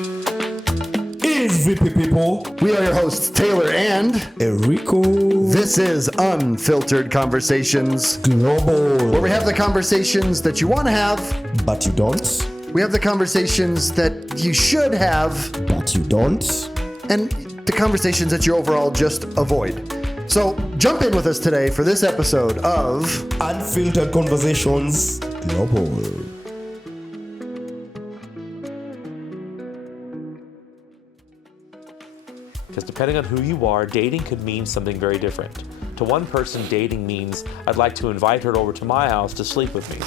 Is VP people. We are your hosts, Taylor and Enrico. This is Unfiltered Conversations Global. where we have the conversations that you want to have, But you don't. we have the conversations that you should have, But you don't. and the conversations that you overall just avoid. So jump in with us today for this episode of Unfiltered Conversations Global. Because depending on who you are, dating could mean something very different. To one person, dating means I'd like to invite her over to my house to sleep with me.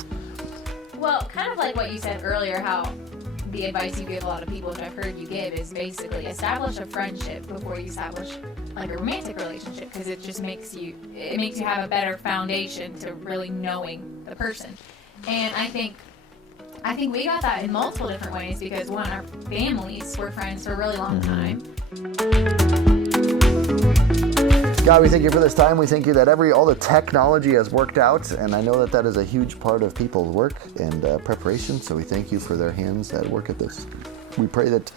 Well, kind of like what you said earlier, how the advice you give a lot of people, which I've heard you give, is basically establish a friendship before you establish like a romantic relationship, because it just makes you have a better foundation to really knowing the person. And I think we got that in multiple different ways, because one, our families were friends for a really long time. God, we thank you for this time. We thank you that all the technology has worked out, and I know that is a huge part of people's work and preparation, so we thank you for their hands that work at this. We pray that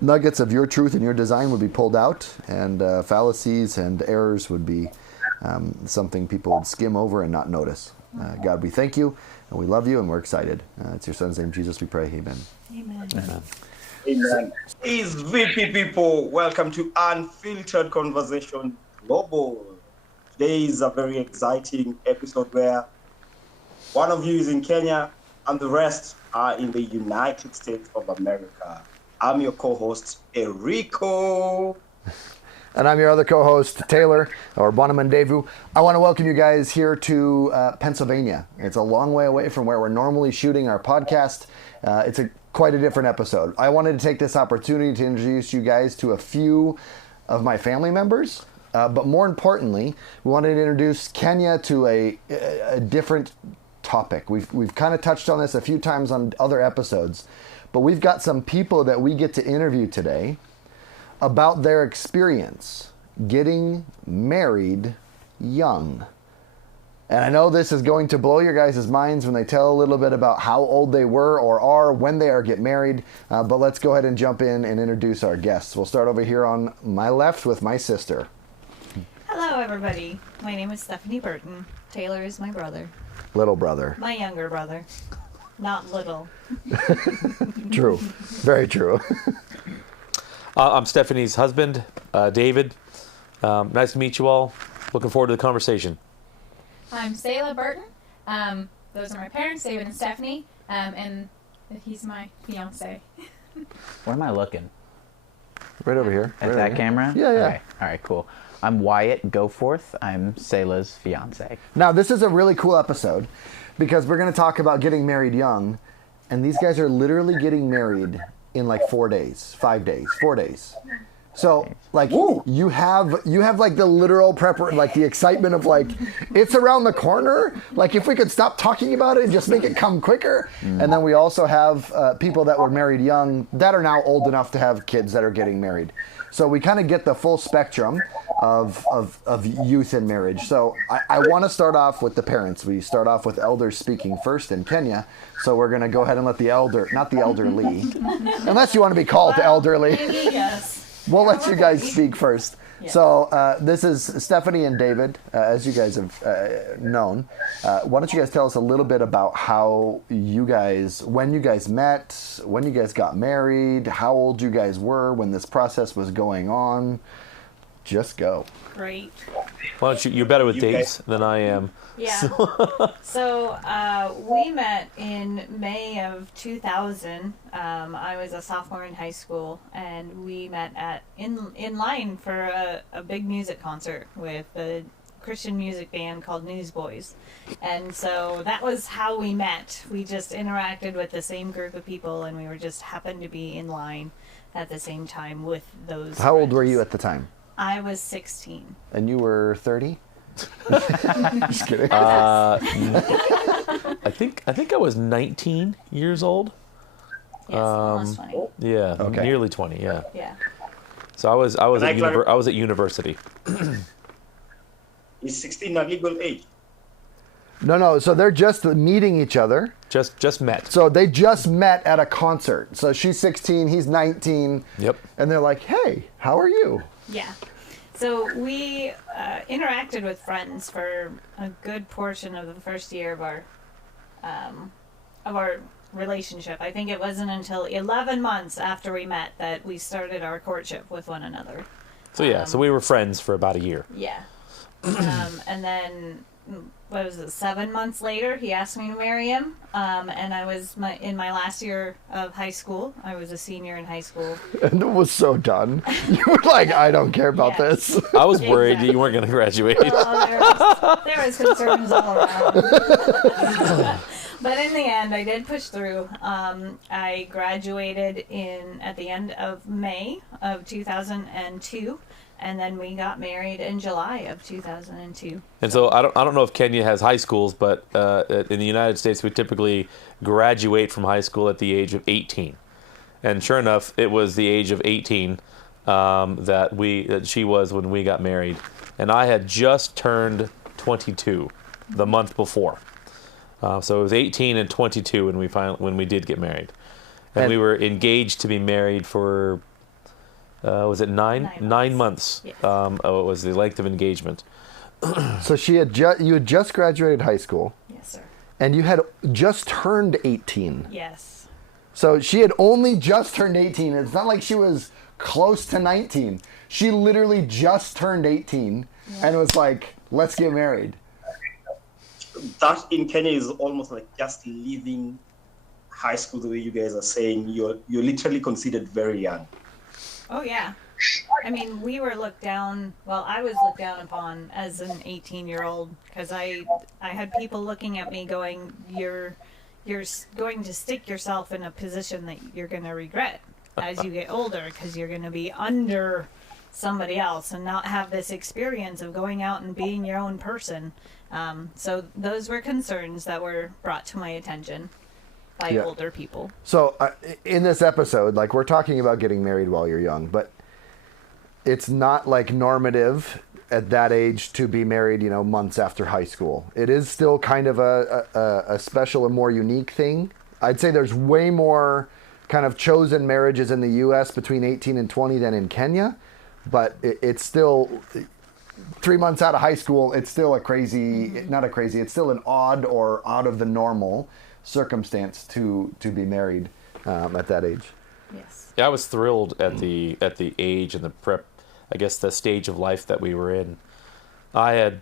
nuggets of your truth and your design would be pulled out, and fallacies and errors would be something people would skim over and not notice. God, we thank you, and we love you, and we're excited. It's your son's name, Jesus, we pray. Amen. Amen. Amen. Amen. Is VP people, welcome to Unfiltered Conversation Global. Today is a very exciting episode where one of you is in Kenya and the rest are in the United States of America. I'm your co-host, Enrico. And I'm your other co-host, Taylor, or Bonamandevu. I want to welcome you guys here to Pennsylvania. It's a long way away from where we're normally shooting our podcast. It's quite a different episode. I wanted to take this opportunity to introduce you guys to a few of my family members, but more importantly, we wanted to introduce Kenya to a different topic. We've kind of touched on this a few times on other episodes, but we've got some people that we get to interview today about their experience getting married young. And I know this is going to blow your guys' minds when they tell a little bit about how old they were or are when they are get married, but let's go ahead and jump in and introduce our guests. We'll start over here on my left with my sister. Hello, everybody. My name is Stephanie Burton. Taylor is my brother. Little brother. My younger brother. Not little. True. Very true. I'm Stephanie's husband, David. Nice to meet you all. Looking forward to the conversation. I'm Selah Burton. Those are my parents, David and Stephanie, and he's my fiance. Where am I looking? Right over here. At Right that over here. camera? Yeah, yeah. Okay. All right, cool. I'm Wyatt Goforth. I'm Selah's fiance. Now, this is a really cool episode because we're going to talk about getting married young, and these guys are literally getting married in like 4 days, 5 days, 4 days. So, like, you have like the literal like the excitement of like, it's around the corner. Like, if we could stop talking about it and just make it come quicker. And then we also have people that were married young that are now old enough to have kids that are getting married. So we kind of get the full spectrum of youth and marriage. So I want to start off with the parents. We start off with elders speaking first in Kenya. So we're going to go ahead and let the elder, not the elderly, unless you want to be called the elderly. Maybe, yes. We'll let you guys speak first. Yeah. So this is Stephanie and David, as you guys have known. Why don't you guys tell us a little bit about when you guys met, when you guys got married, how old you guys were when this process was going on. Just go. Great. Why don't you're better with dates than I am. Yeah. So we met in May of 2000. I was a sophomore in high school, and we met in line for a big music concert with a Christian music band called Newsboys. And so that was how we met. We just interacted with the same group of people, and we were just happened to be in line at the same time with those. How old were friends. you at the time? I was 16. And you were 30? Just kidding. I think I was 19 years old. Yes, almost 20. Yeah, Okay. nearly 20. Yeah. Yeah. So I was at university. Is 16 a legal age? No. So they're just meeting each other. Just met. So they just met at a concert. So she's 16, he's 19. Yep. And they're like, hey, how are you? Yeah. So we interacted with friends for a good portion of the first year of our relationship. I think it wasn't until 11 months after we met that we started our courtship with one another. So we were friends for about a year. Yeah. And then, what was it, 7 months later, he asked me to marry him. And I was in my last year of high school. I was a senior in high school. And it was so done. You were like, I don't care about Yeah. this. I was worried Exactly. you weren't going to graduate. Well, there was concerns all around. But in the end, I did push through. I graduated at the end of May of 2002, and then we got married in July of 2002. And so I don't know if Kenya has high schools, but in the United States we typically graduate from high school at the age of 18. And sure enough, it was the age of 18 that she was when we got married, and I had just turned 22 the month before. So it was 18 and 22 when we did get married, and we were engaged to be married for was it nine months? Yes. It was the length of engagement. So you had just graduated high school, Yes, sir. and you had just turned 18. Yes. So she had only just turned 18. It's not like she was close to 19. She literally just turned 18 and was like, let's get married. That in Kenya is almost like just leaving high school. The way you guys are saying, you're literally considered very young. Oh, yeah. I mean, we were looked down. Well, I was looked down upon as an 18-year-old because I had people looking at me going, "You're going to stick yourself in a position that you're going to regret as you get older because you're going to be under somebody else and not have this experience of going out and being your own person." So those were concerns that were brought to my attention by Yeah. older people. So in this episode, like, we're talking about getting married while you're young, but it's not like normative at that age to be married, months after high school. It is still kind of a special and more unique thing. I'd say there's way more kind of chosen marriages in the U.S. between 18 and 20 than in Kenya, but it's still 3 months out of high school. It's still it's still an odd or out of the normal circumstance to be married at that age. Yes. Yeah, I was thrilled at the age and the stage of life that we were in. I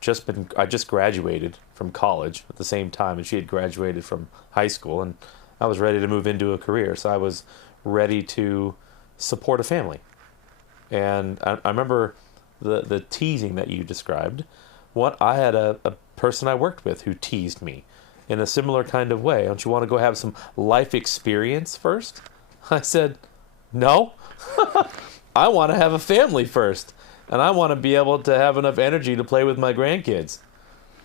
just graduated from college at the same time, and she had graduated from high school, and I was ready to move into a career. So I was ready to support a family. And I remember the teasing that you described. I had a person I worked with who teased me in a similar kind of way. Don't you want to go have some life experience first? I said, no. I want to have a family first, and I want to be able to have enough energy to play with my grandkids.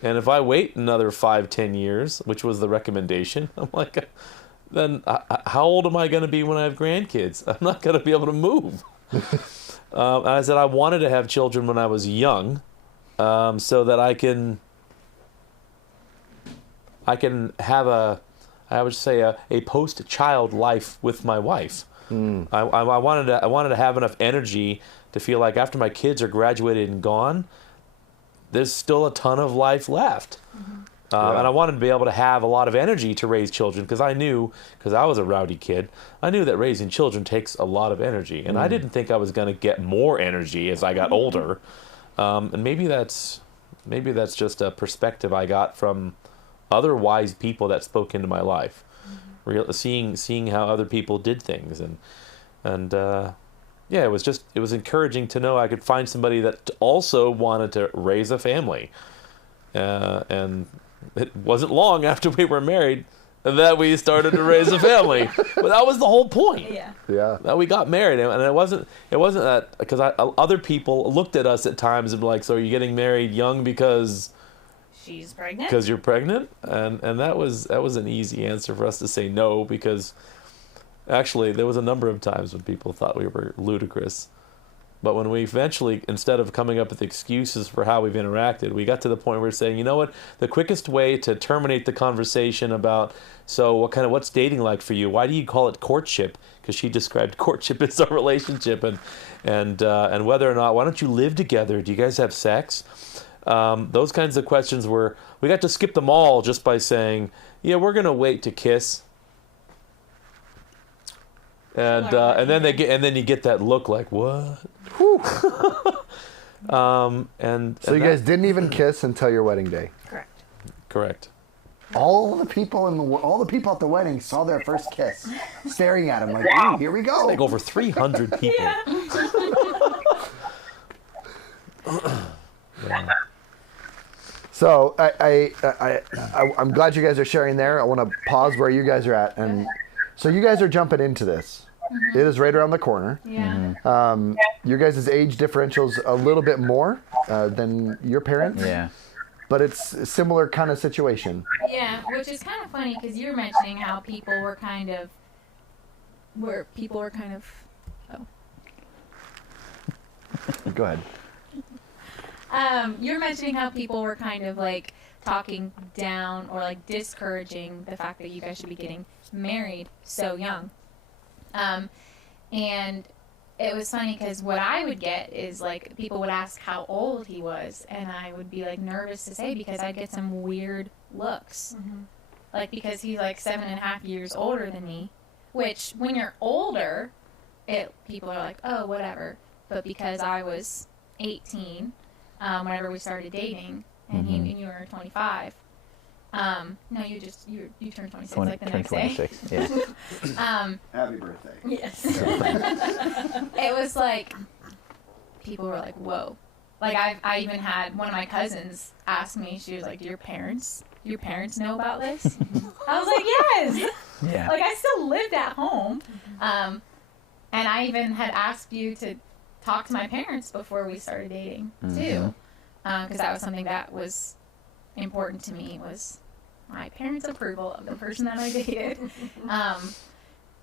And if I wait another 5-10 years, which was the recommendation, I'm like, then how old am I going to be when I have grandkids? I'm not going to be able to move. And I said I wanted to have children when I was young, so that I can have a post-child life with my wife. I wanted to have enough energy to feel like after my kids are graduated and gone, there's still a ton of life left. And I wanted to be able to have a lot of energy to raise children because I was a rowdy kid, I knew that raising children takes a lot of energy. And I didn't think I was going to get more energy as I got older. And maybe that's just a perspective I got from other wise people that spoke into my life. Seeing how other people did things, and it was encouraging to know I could find somebody that also wanted to raise a family, and it wasn't long after we were married that we started to raise a family. But that was the whole point. Yeah. Yeah. We got married, and it wasn't that because other people looked at us at times and were like, "So are you getting married young because?" She's pregnant. Because you're pregnant, and that was an easy answer for us to say no, because actually there was a number of times when people thought we were ludicrous, But when we eventually, instead of coming up with excuses for how we've interacted, we got to the point where we're saying, you know what, the quickest way to terminate the conversation about, so what's dating like for you? Why do you call it courtship? Because she described courtship as a relationship, and whether or not, why don't you live together? Do you guys have sex? Those kinds of questions we got to skip them all just by saying, yeah, we're gonna wait to kiss. And then you get that look like, what? So you guys didn't even kiss until your wedding day. Correct. All the people at the wedding saw their first kiss, staring at him like, "Ooh, here we go." Like over 300 people. Yeah. So I'm glad you guys are sharing there. I want to pause where you guys are at, and so you guys are jumping into this. It is right around the corner. Yeah. Your guys' age differential's a little bit more than your parents. Yeah. But it's a similar kind of situation. Yeah, which is kind of funny because you're mentioning how people were kind of. Oh. Go ahead. You're mentioning how people were kind of like talking down or like discouraging the fact that you guys should be getting married so young. And it was funny because what I would get is like people would ask how old he was, and I would be like nervous to say because I'd get some weird looks. Like because he's like 7.5 years older than me, which when you're older, people are like, oh, whatever. But because I was 18, whenever we started dating, and and you were 25. No, you turned 26 like the Turned next 26. day. Yeah. Happy birthday. Yes. It was like people were like, "Whoa!" Like I even had one of my cousins ask me. She was like, "Do your parents know about this?" I was like, "Yes." Yeah. Like I still lived at home, and I even had asked you to talk to my parents before we started dating too, because that was something that was important to me, was my parents' approval of the person that I dated.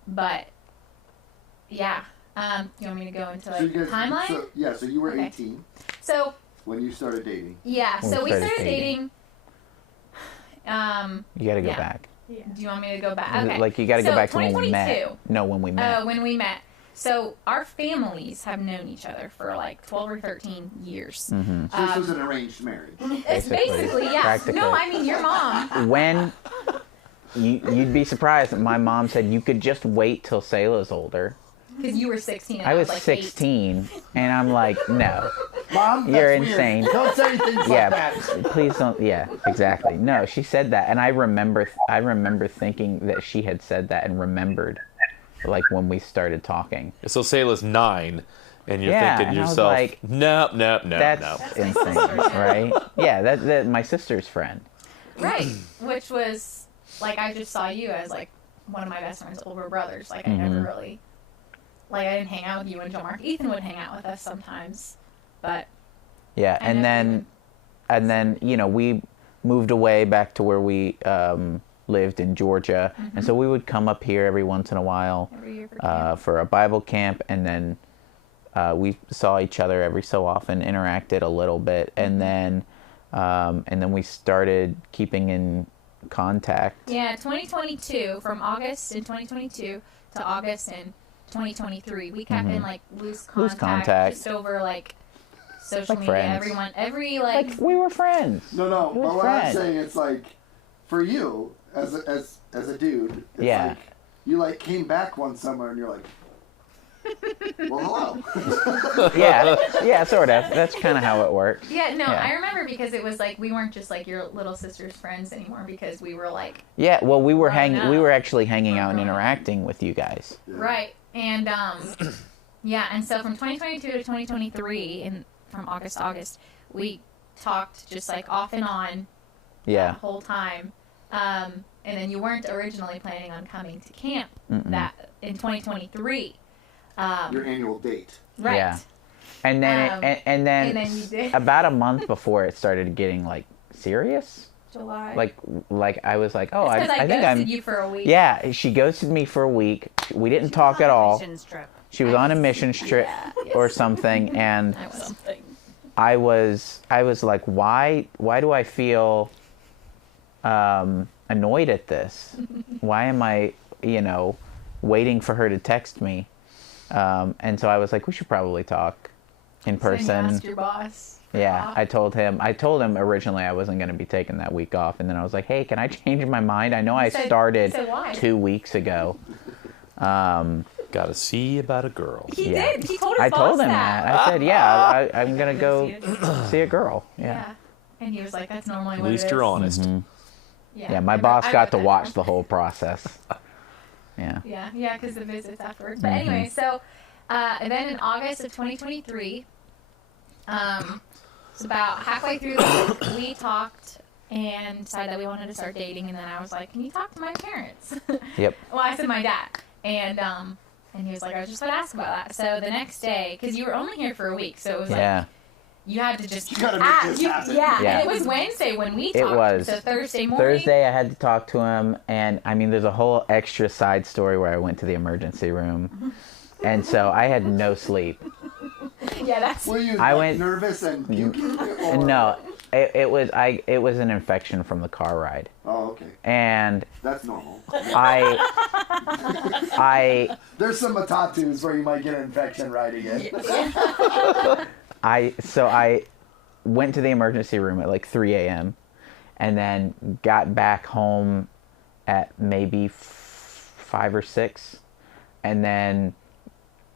But yeah, you want me to go into like timeline? So you were Okay. 18 So when you started dating. yeah, When so we we started started dating. You got to go Yeah. back. Do you want me to go back? Okay. Like you got to go So, back to when we 2022. met. No, when we met. When we met. So our families have known each other for like 12 or 13 years. So this was an arranged marriage. It's basically, yeah. Practically. No, I mean your mom. When you'd be surprised that my mom said you could just wait till Sayla's older. Because you were 16 and I was like 16, and I'm like, no, Mom, you're that's weird. insane. Don't say things Yeah, like that. please don't. Yeah, exactly. No, she said that, and I remember thinking that she had said that and remembered, like when we started talking. So Sayla's 9, and you're Yeah, thinking to and I was yourself, like, no. That's insane, right? Yeah, that my sister's friend. Right. Which was, like, I just saw you as, like, one of my best friend's older brothers. Like, I never really, like, I didn't hang out with you and Joe Mark. Ethan would hang out with us sometimes, but. Yeah, I know and then we moved away back to where we lived in Georgia, and so we would come up here every once in a while Every year for camp. for a Bible camp, and then we saw each other every so often, interacted a little bit, and then we started keeping in contact. Yeah, 2022, from August in 2022 to August in 2023, we kept in, like, loose contact. Just over, like, social Like media. friends. Like, We were friends. No, We're but what I'm friends. saying, it's like, for you, as a dude, it's Yeah. like, you, like, came back one summer and you're like, well, hello. Yeah, sort of. That's kind of how it works. yeah, no, Yeah. I remember because it was like we weren't just like your little sister's friends anymore because we were like Yeah, well, we were Growing up. we were actually hanging out and Growing up. interacting with you guys. right, and yeah, and so from 2022 to 2023, and from August to August, we talked just like off and on Yeah. the whole time, and then you weren't originally planning on coming to camp Mm-mm. in 2023, Your annual date. right? Yeah. And then and then and then you did about a month before it started getting like serious. July. Like I was like, oh, because I think ghosted I'm. you for a week. Yeah, she ghosted me for a week. we didn't talk at all. Missions trip. She was on a missions trip or something, and I was. Something. I was like, why do I feel annoyed at this? Why am I, waiting for her to text me? And so I was like, we should probably talk in So you person. asked your boss. Yeah, I told him originally I wasn't going to be taking that week off, and then I was like, hey, can I change my mind? I know I said- started he said why? 2 weeks ago. Gotta see about a girl. He Yeah. did. He told his I boss told him that. I said, yeah, I'm going to go see a girl. Yeah. Yeah. And he was like, "That's normally At what least it you're is." honest. Yeah, my I boss I got read to that watch down. the whole process. Yeah. Yeah, because the visits afterwards. But anyway, so and then in August of 2023, it's about halfway through the week, we talked and decided that we wanted to start dating. And then I was like, "Can you talk to my parents?" Yep. Well, I said my dad, and he was like, "I was just going to ask about that." So the next day, because you were only here for a week, so it was Yeah. like you had to just gotta make this happen. Yeah, Yeah. and it was Wednesday when we It talked. was. So Thursday morning. Thursday, I had to talk to him, and I mean, there's a whole extra side story where I went to the emergency room, and so I had no sleep. Yeah, that's. Were you I like, went- nervous and puking? Or... No, it was an infection from the car ride, Oh, okay. and That's normal. I There's some tattoos where you might get an infection riding it. So I went to the emergency room at like 3 a.m. and then got back home at maybe 5 or 6, and then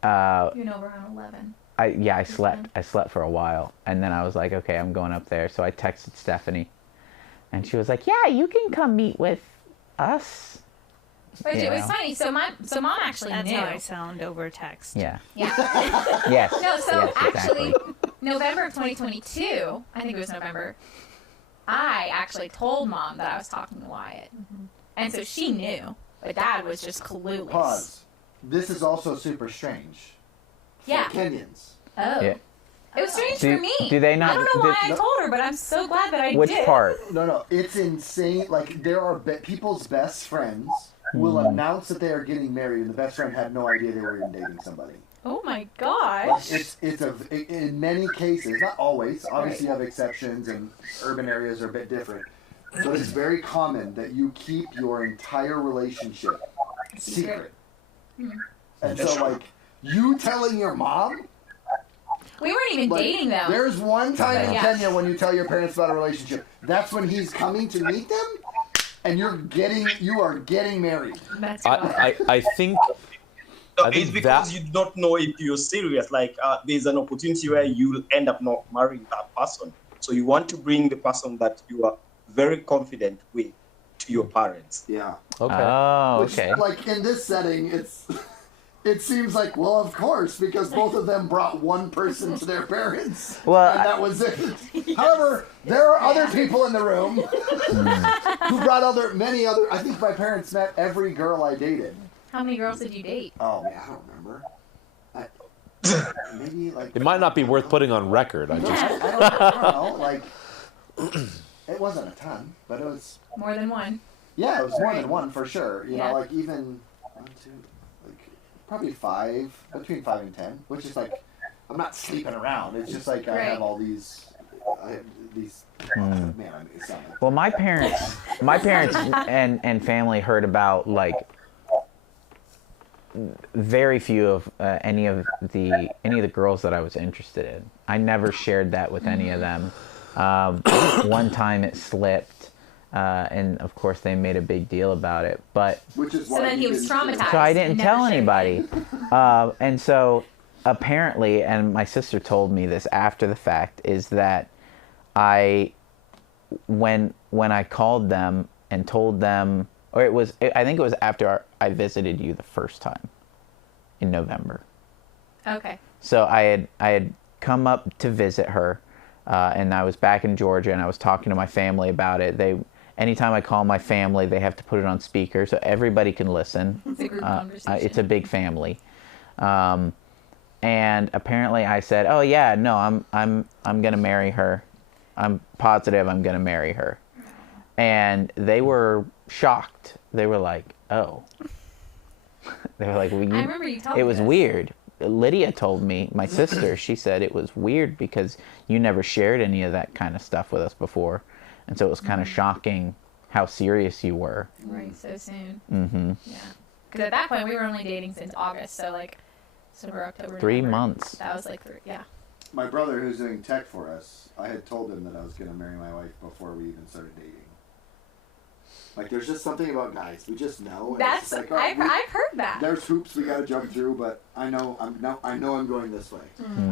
You know, around 11. I slept. I slept for a while, and then I was like, okay, I'm going up there. So I texted Stephanie, and she was like, yeah, you can come meet with us. But it was Yeah. funny. So mom actually That's knew. how I sound over text. Yeah. Yeah. Yes. No, so yes, actually, exactly. November of 2022, I think it was November, I actually told mom that I was talking to Wyatt. And so she knew, but dad was just clueless. Pause. This is also super strange. Yeah. For Kenyans. Oh. Yeah. It was strange Do- for me. do they not- I don't know why do- I told her, but I'm so glad that I Which did. part? No, it's insane. Like, there are people's best friends will announce that they are getting married, and the best friend had no idea they were even dating somebody. Oh my gosh. In many cases, not always. Obviously, you have exceptions, and urban areas are a bit different. But it's very common that you keep your entire relationship secret. And so, like, you telling your mom. We weren't even Like, dating though. There's one time in Yeah. Kenya when you tell your parents about a relationship. That's when he's coming to meet them, and you are getting married. That's wild. I think No, I think it's because that- you don't know if you're serious. Like, there's an opportunity where you'll end up not marrying that person. So you want to bring the person that you are very confident with to your parents. Yeah. okay. Oh, Which, okay. like in this setting, it seems like, well, of course, because both of them brought one person to their parents, Well, and that was it. However, there are other people in the room who brought many other. I think my parents met every girl I dated. How many girls did you date? Oh man, I don't remember. Maybe like It might not be worth putting on record. I just I don't know. Like it wasn't a ton, but it was. More than one. Yeah, it was more Right. than one for sure. You Yeah. know, like even 1, 2, like probably 5, between 5 and 10, which is like I'm not sleeping around. It's just like I Right. have all these. Man, it sounds like Well, my parents and family heard about like very few of any of the girls that I was interested in. I never shared that with any of them. One time it slipped, and of course they made a big deal about it. But which is So why then he you was didn't- traumatized. so I and didn't never tell shared anybody. And so apparently, and my sister told me this after the fact, is that when I called them and told them, or I think it was after I visited you the first time in November. Okay. So I had come up to visit her, and I was back in Georgia, and I was talking to my family about it. Anytime I call my family, they have to put it on speaker so everybody can listen. It's a group conversation. It's a big family, and apparently I said, "Oh yeah, no, I'm gonna marry her. I'm positive I'm gonna marry her," and they were shocked. They were like, "Oh." They were like, well, I remember you told it me was this. weird. Lydia told me, my sister, she said it was weird because you never shared any of that kind of stuff with us before. And so it was kind of shocking how serious you were. Right, so soon. Mm-hmm. Yeah. Because at that point, we were only dating since August, so like September, October, 3 November. months. That was like 3, yeah. My brother, who's doing tech for us, I had told him that I was going to marry my wife before we even started dating. Like, there's just something about guys. We just know. And it's That's, like, I've heard that. there's hoops we got to jump through, but I know I'm going this way.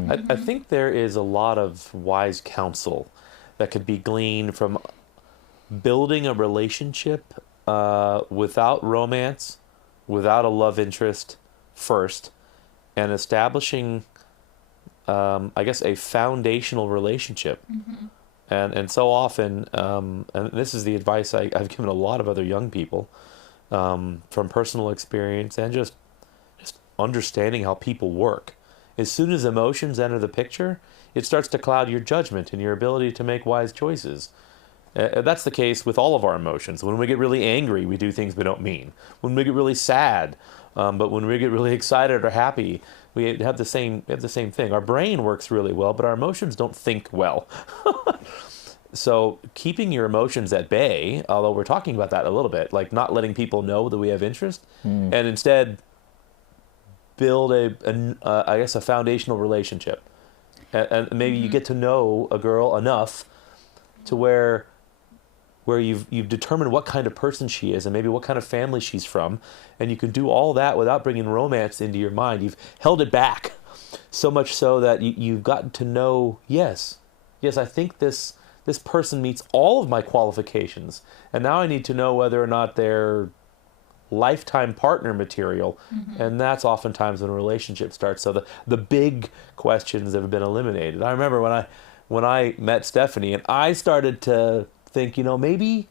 I think there is a lot of wise counsel that could be gleaned from building a relationship without romance, without a love interest first, and establishing, I guess, a foundational relationship. And so often, and this is the advice I've given a lot of other young people from personal experience and just understanding how people work. As soon as emotions enter the picture, it starts to cloud your judgment and your ability to make wise choices. That's the case with all of our emotions. When we get really angry, we do things we don't mean. When we get really sad, but when we get really excited or happy, we have the same thing. Our brain works really well, but our emotions don't think well. So keeping your emotions at bay, although we're talking about that a little bit, like not letting people know that we have interest, and instead build a foundational relationship, and maybe you get to know a girl enough to where you've determined what kind of person she is and maybe what kind of family she's from, and you can do all that without bringing romance into your mind. You've held it back so much so that you've gotten to know, yes, I think this person meets all of my qualifications, and now I need to know whether or not they're lifetime partner material, and that's oftentimes when a relationship starts. So the big questions have been eliminated. I remember when I met Stephanie, and I started to think, maybe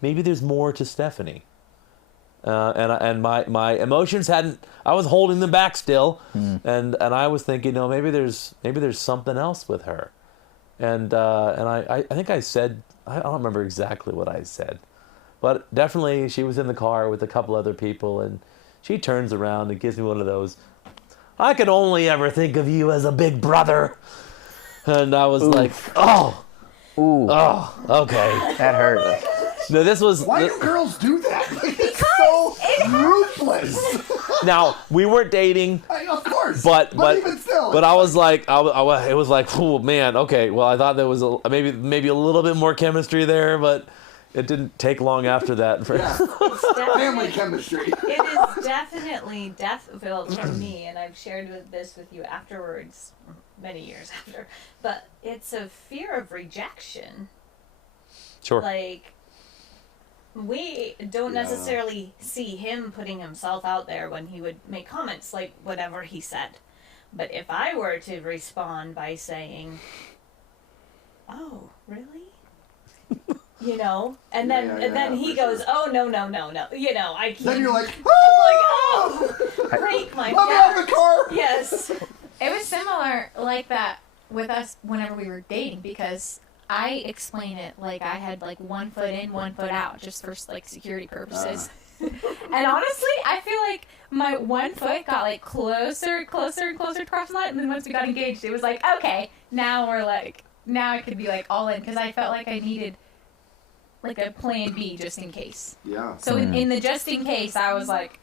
there's more to Stephanie, and my emotions I was holding them back still, and I was thinking, maybe there's something else with her. And I think I said, I don't remember exactly what I said, but definitely she was in the car with a couple other people, and she turns around and gives me one of those, I can only ever think of you as a big brother. And I was like, oh, okay. That hurt. No, this was... Why do girls do that? It's so ruthless. Now, we weren't dating. Of course. But even still. But I was like, it was like, oh man, okay. Well, I thought there was maybe a little bit more chemistry there, but it didn't take long after that. Family chemistry. It is definitely well, for me, and I've shared this with you afterwards, many years after. But it's a fear of rejection. Sure. Like, we don't necessarily see him putting himself out there when he would make comments like whatever he said. But if I were to respond by saying, "Oh, really?" And then he goes, sure. "Oh, no. I can't." Then you're like, oh, break my let me out of the car. Yes. It was similar like that with us whenever we were dating, because I explain it like I had like 1 foot in, 1 foot out, just for like security purposes. And honestly, I feel like my 1 foot got like closer and closer to cross the line, and then once we got engaged, it was like, okay, now I could be like all in, because I felt like I needed like a plan B just in case. Yeah. So in the just in case, I was like,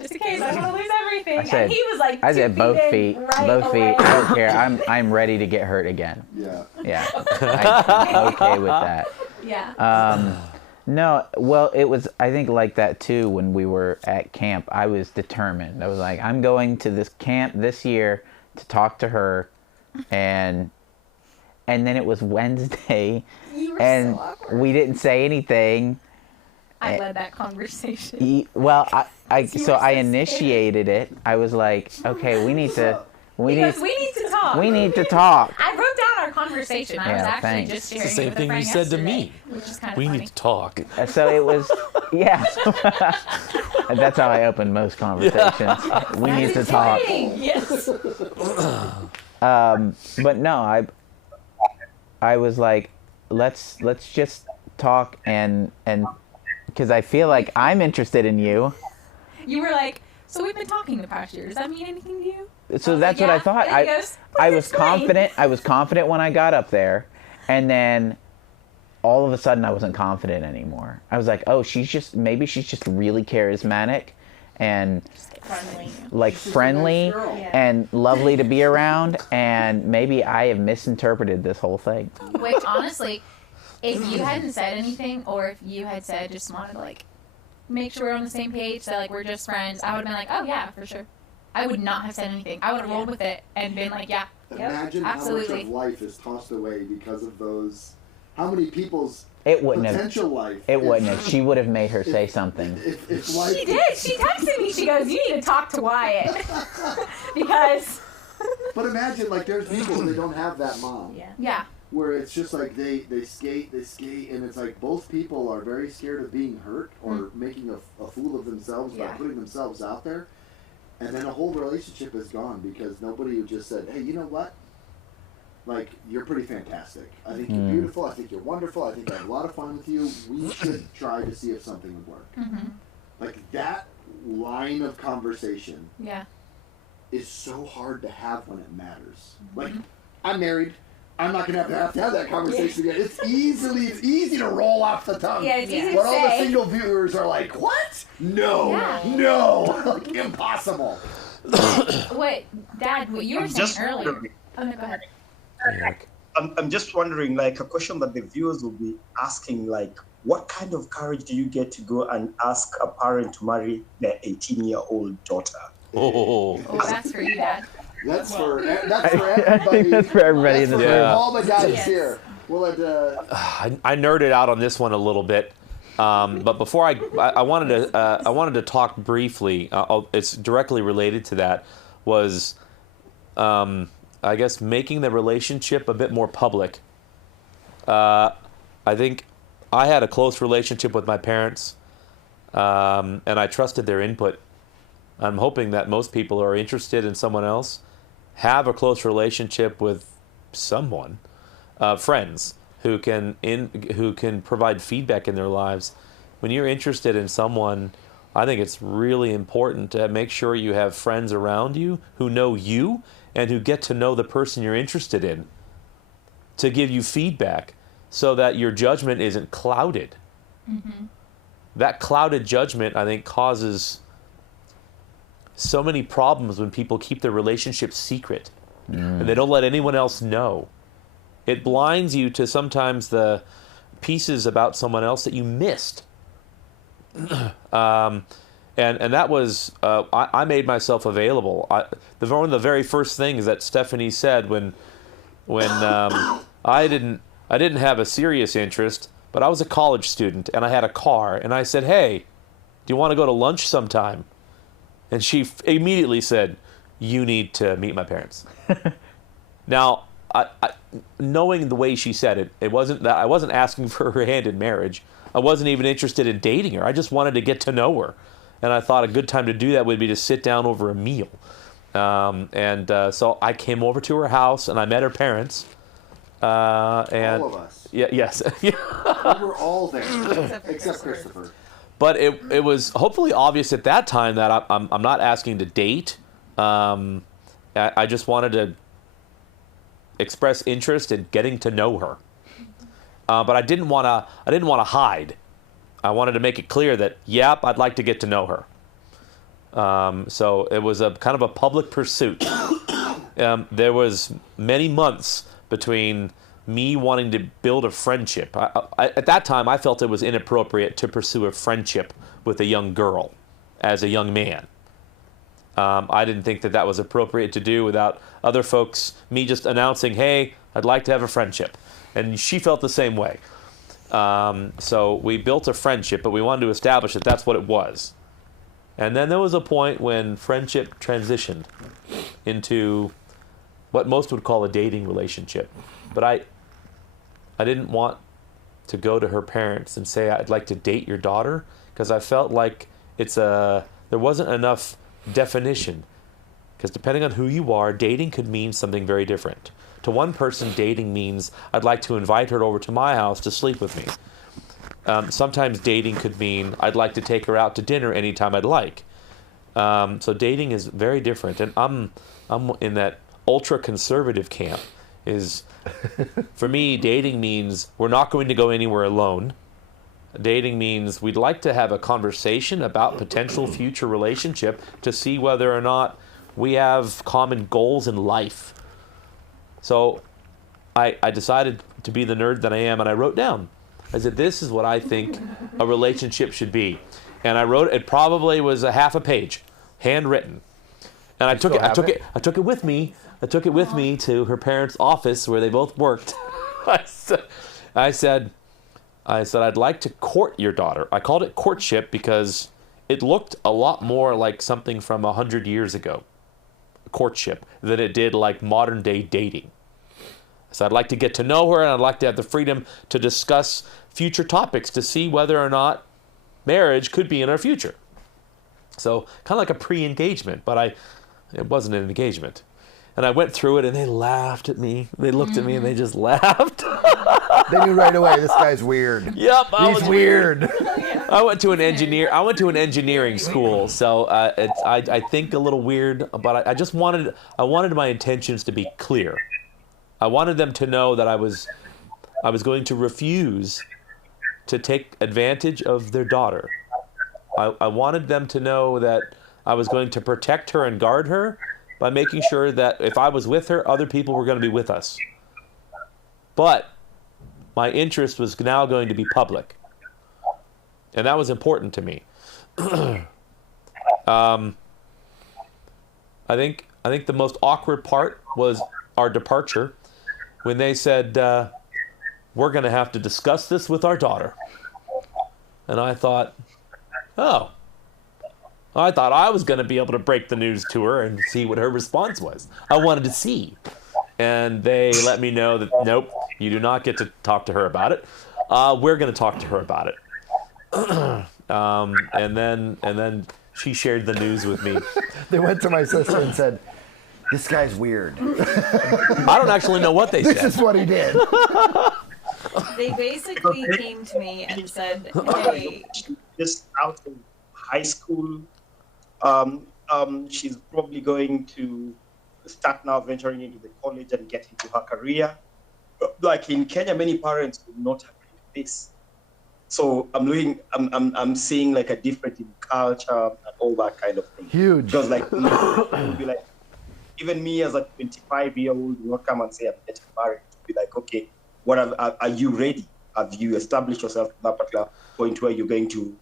just in case, I don't want to lose everything. said- And he was like, I said 2 both in, feet. right Both away. feet. I don't care. I'm ready to get hurt again. Yeah. Yeah. I'm okay with that. Yeah. No, well, it was, I think, like that too when we were at camp. I was determined. I was like, I'm going to this camp this year to talk to her, and then it was Wednesday, You were and so awkward. we didn't say anything. I led that conversation. Well, I You so were so I scared. initiated it. I was like, okay, we need to Because we need to talk. we need to talk. I wrote down our conversation. I was Yeah, actually thanks. just It's sharing the same it with thing a you friend said to yesterday, me. which is kind of We funny. need to talk. So it was, yeah. That's how I open most conversations. We need to talk. Yes. But no, I was like, let's just talk and because I feel like I'm interested in you. You were like, So we've been talking the past year. Does that mean anything to you? So was that's like, what I "Yeah." thought. And he goes, I "Well, was that's great." confident. I was confident when I got up there, and then all of a sudden I wasn't confident anymore. I was like, oh, maybe she's just really charismatic and Friendly. like friendly girl. Yeah. and lovely to be around, and maybe I have misinterpreted this whole thing. Which honestly, if you hadn't said anything, or if you had said just wanted to like make sure we're on the same page, so like we're just friends, I would have been like, oh yeah, for sure. I would not have said anything. I would have rolled with it and been like, yeah. Imagine how much absolutely. of life is tossed away because of those. How many people's It wouldn't have. potential life? It wouldn't have. She would have made her say something. If life, She did. She texted me. She goes, you need to talk to Wyatt. Because, But imagine, like, there's people they don't have that mom. Yeah. yeah. Where it's just like they skate, and it's like both people are very scared of being hurt or making a fool of themselves by Yeah. putting themselves out there. And then a whole relationship is gone because nobody just said, hey, you know what? Like, you're pretty fantastic. I think you're beautiful. I think you're wonderful. I think I have a lot of fun with you. We should try to see if something would work. Mm-hmm. Like, that line of conversation Yeah. is so hard to have when it matters. Like, I'm married. I'm not going to have that conversation again. It's easy to roll off the tongue. Yeah, it's easy to But all the say. single viewers are like, what? No. Yeah. No. Like, impossible. What, Dad, what you were saying Just earlier. wondering. Oh, no, go ahead. I'm just wondering, like, a question that the viewers will be asking, like, what kind of courage do you get to go and ask a parent to marry their 18-year-old daughter? Oh, Oh, that's for you, Dad. That's for everybody. I think that's for everybody in That's this for room. all the guys Yes. here. We'll let, I nerded out on this one a little bit, but before I wanted to talk briefly. It's directly related to that. Was I guess making the relationship a bit more public. I think I had a close relationship with my parents, and I trusted their input. I'm hoping that most people who are interested in someone else have a close relationship with someone, friends who can provide feedback in their lives. When you're interested in someone, I think it's really important to make sure you have friends around you who know you and who get to know the person you're interested in, to give you feedback so that your judgment isn't clouded. That clouded judgment, I think, causes so many problems when people keep their relationship secret and they don't let anyone else know. It blinds you to sometimes the pieces about someone else that you missed. And that was I made myself available. One of the very first things that Stephanie said when I didn't have a serious interest, but I was a college student and I had a car, and I said, "Hey, do you want to go to lunch sometime?" And she immediately said, "You need to meet my parents." Now, I, knowing the way she said it, it wasn't that I wasn't asking for her hand in marriage. I wasn't even interested in dating her. I just wanted to get to know her. And I thought a good time to do that would be to sit down over a meal. So I came over to her house and I met her parents. And all of us. Yeah, yes. We were all there, except Christopher. But it was hopefully obvious at that time that I'm not asking to date. I just wanted to express interest in getting to know her. But I didn't want to hide. I wanted to make it clear that, yep, I'd like to get to know her. So it was a kind of a public pursuit. There was many months between me wanting to build a friendship. At that time, I felt it was inappropriate to pursue a friendship with a young girl as a young man. I didn't think that was appropriate to do without other folks, me just announcing, hey, I'd like to have a friendship. And she felt the same way. So we built a friendship, but we wanted to establish that that's what it was. And then there was a point when friendship transitioned into what most would call a dating relationship. But I didn't want to go to her parents and say, I'd like to date your daughter, because I felt like there wasn't enough definition. Because depending on who you are, dating could mean something very different. To one person, dating means I'd like to invite her over to my house to sleep with me. Sometimes dating could mean I'd like to take her out to dinner anytime I'd like. So dating is very different, and I'm in that ultra conservative camp. For me, dating means we're not going to go anywhere alone. Dating means we'd like to have a conversation about potential future relationship to see whether or not we have common goals in life. So I decided to be the nerd that I am, and I wrote down. I said, this is what I think a relationship should be. And I wrote, it probably was a half a page, handwritten. And I took it with me. I took it with me to her parents' office where they both worked. I said, I'd like to court your daughter. I called it courtship because it looked a lot more like something from 100 years ago, courtship, than it did like modern day dating. So I'd like to get to know her, and I'd like to have the freedom to discuss future topics to see whether or not marriage could be in our future. So kind of like a pre-engagement, but it wasn't an engagement. And I went through it, and they laughed at me. They looked at me, and they just laughed. They knew right away, this guy's weird. Yep, He's weird. I went to an engineering school, so I think a little weird, but I wanted my intentions to be clear. I wanted them to know that I was going to refuse to take advantage of their daughter. I wanted them to know that I was going to protect her and guard her by making sure that if I was with her, other people were going to be with us. But my interest was now going to be public. And that was important to me. I think the most awkward part was our departure when they said, we're going to have to discuss this with our daughter. And I thought, I thought I was going to be able to break the news to her and see what her response was. I wanted to see. And they let me know that, nope, you do not get to talk to her about it. We're going to talk to her about it. And then she shared the news with me. They went to my sister and said, this guy's weird. I don't actually know what they said. This is what he did. They basically came to me and said, hey, just out of high school, she's probably going to start now venturing into the college and get into her career. Like in Kenya, many parents would not agree with this. So I'm seeing like a difference in culture and all that kind of thing. Huge. Because like, would be like, even me as a 25-year-old will not come and say I'm getting married. Be like, okay, are you ready? Have you established yourself at that particular point where you're going to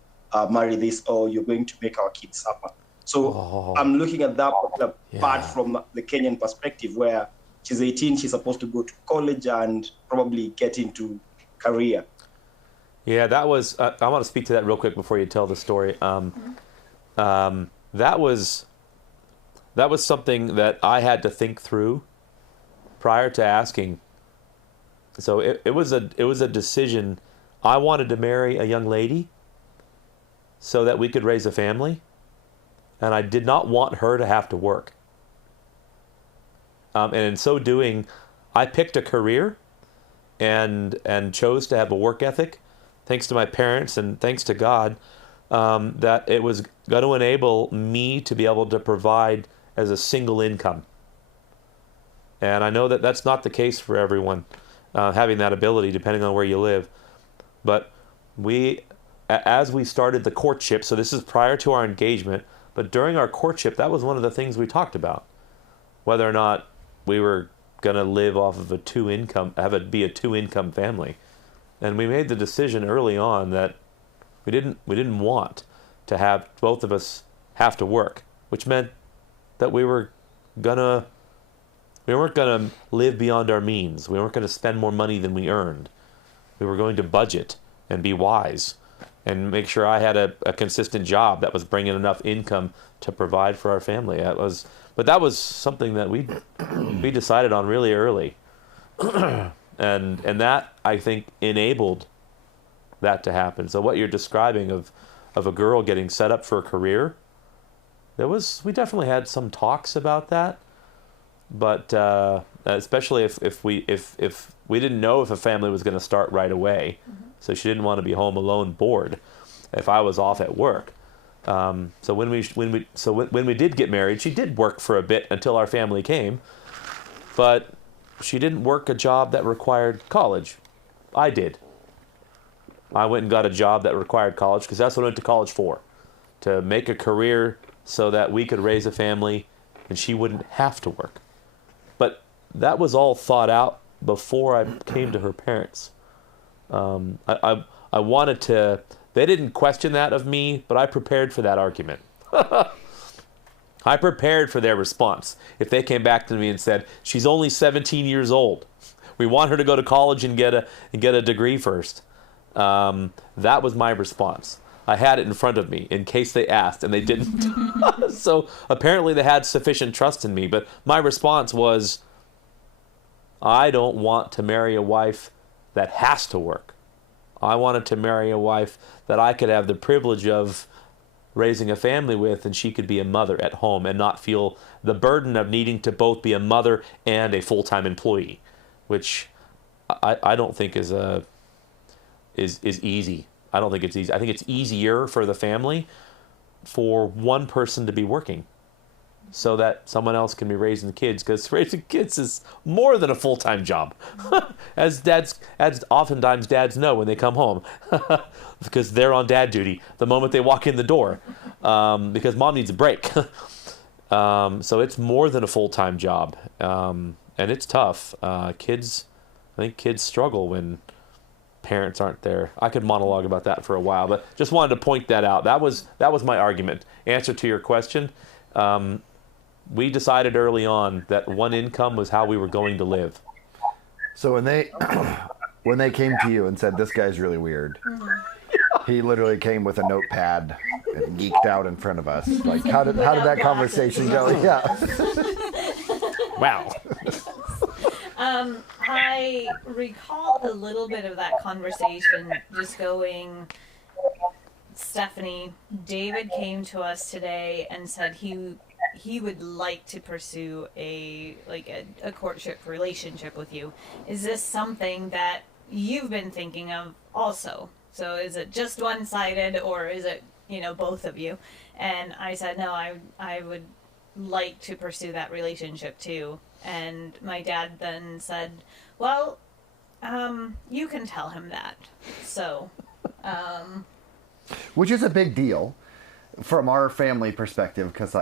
marry this, or you're going to make our kids suffer? So I'm looking at that particular part from the Kenyan perspective, where she's 18, she's supposed to go to college and probably get into career. Yeah, that was. I want to speak to that real quick before you tell the story. That was something that I had to think through prior to asking. So it was a decision. I wanted to marry a young lady so that we could raise a family, and I did not want her to have to work. And in so doing, I picked a career and chose to have a work ethic, thanks to my parents and thanks to God, that it was going to enable me to be able to provide as a single income. And I know that that's not the case for everyone, having that ability, depending on where you live. But as we started the courtship, so this is prior to our engagement, but during our courtship, that was one of the things we talked about, whether or not we were going to live off of be a two-income family. And we made the decision early on that we didn't want to have both of us have to work, which meant that we weren't gonna live beyond our means. We weren't gonna spend more money than we earned. We were going to budget and be wise and make sure I had a consistent job that was bringing enough income to provide for our family. But that was something that we decided on really early. And that, I think, enabled that to happen. So what you're describing of a girl getting set up for a career, we definitely had some talks about that, but especially if we didn't know if a family was going to start right away, so she didn't want to be home alone bored if I was off at work. So when we did get married, she did work for a bit until our family came, but she didn't work a job that required college. I did. I went and got a job that required college because that's what I went to college for, to make a career so that we could raise a family and she wouldn't have to work. But that was all thought out before I came to her parents. I wanted to. They didn't question that of me, but I prepared for that argument. I prepared for their response. If they came back to me and said, she's only 17 years old. We want her to go to college and get a degree first. That was my response. I had it in front of me in case they asked, and they didn't. So apparently they had sufficient trust in me. But my response was, I don't want to marry a wife that has to work. I wanted to marry a wife that I could have the privilege of raising a family with, and she could be a mother at home and not feel the burden of needing to both be a mother and a full-time employee, which I don't think is easy. I don't think it's easy. I think it's easier for the family for one person to be working so that someone else can be raising the kids, because raising kids is more than a full-time job. as oftentimes dads know when they come home, because they're on dad duty the moment they walk in the door, because mom needs a break. So it's more than a full-time job, and it's tough. I think kids struggle when parents aren't there. I could monologue about that for a while, but just wanted to point that out. That was my argument. Answer to your question. We decided early on that one income was how we were going to live. So when they came to you and said, this guy's really weird, he literally came with a notepad and geeked out in front of us. Like, how did that conversation go? Yeah. Wow. I recall a little bit of that conversation just going, Stephanie, David came to us today and said he would like to pursue a courtship relationship with you. Is this something that you've been thinking of also? So is it just one-sided, or is it, both of you? And I said, no, I would like to pursue that relationship too. And my dad then said, well, you can tell him that. So, which is a big deal from our family perspective, because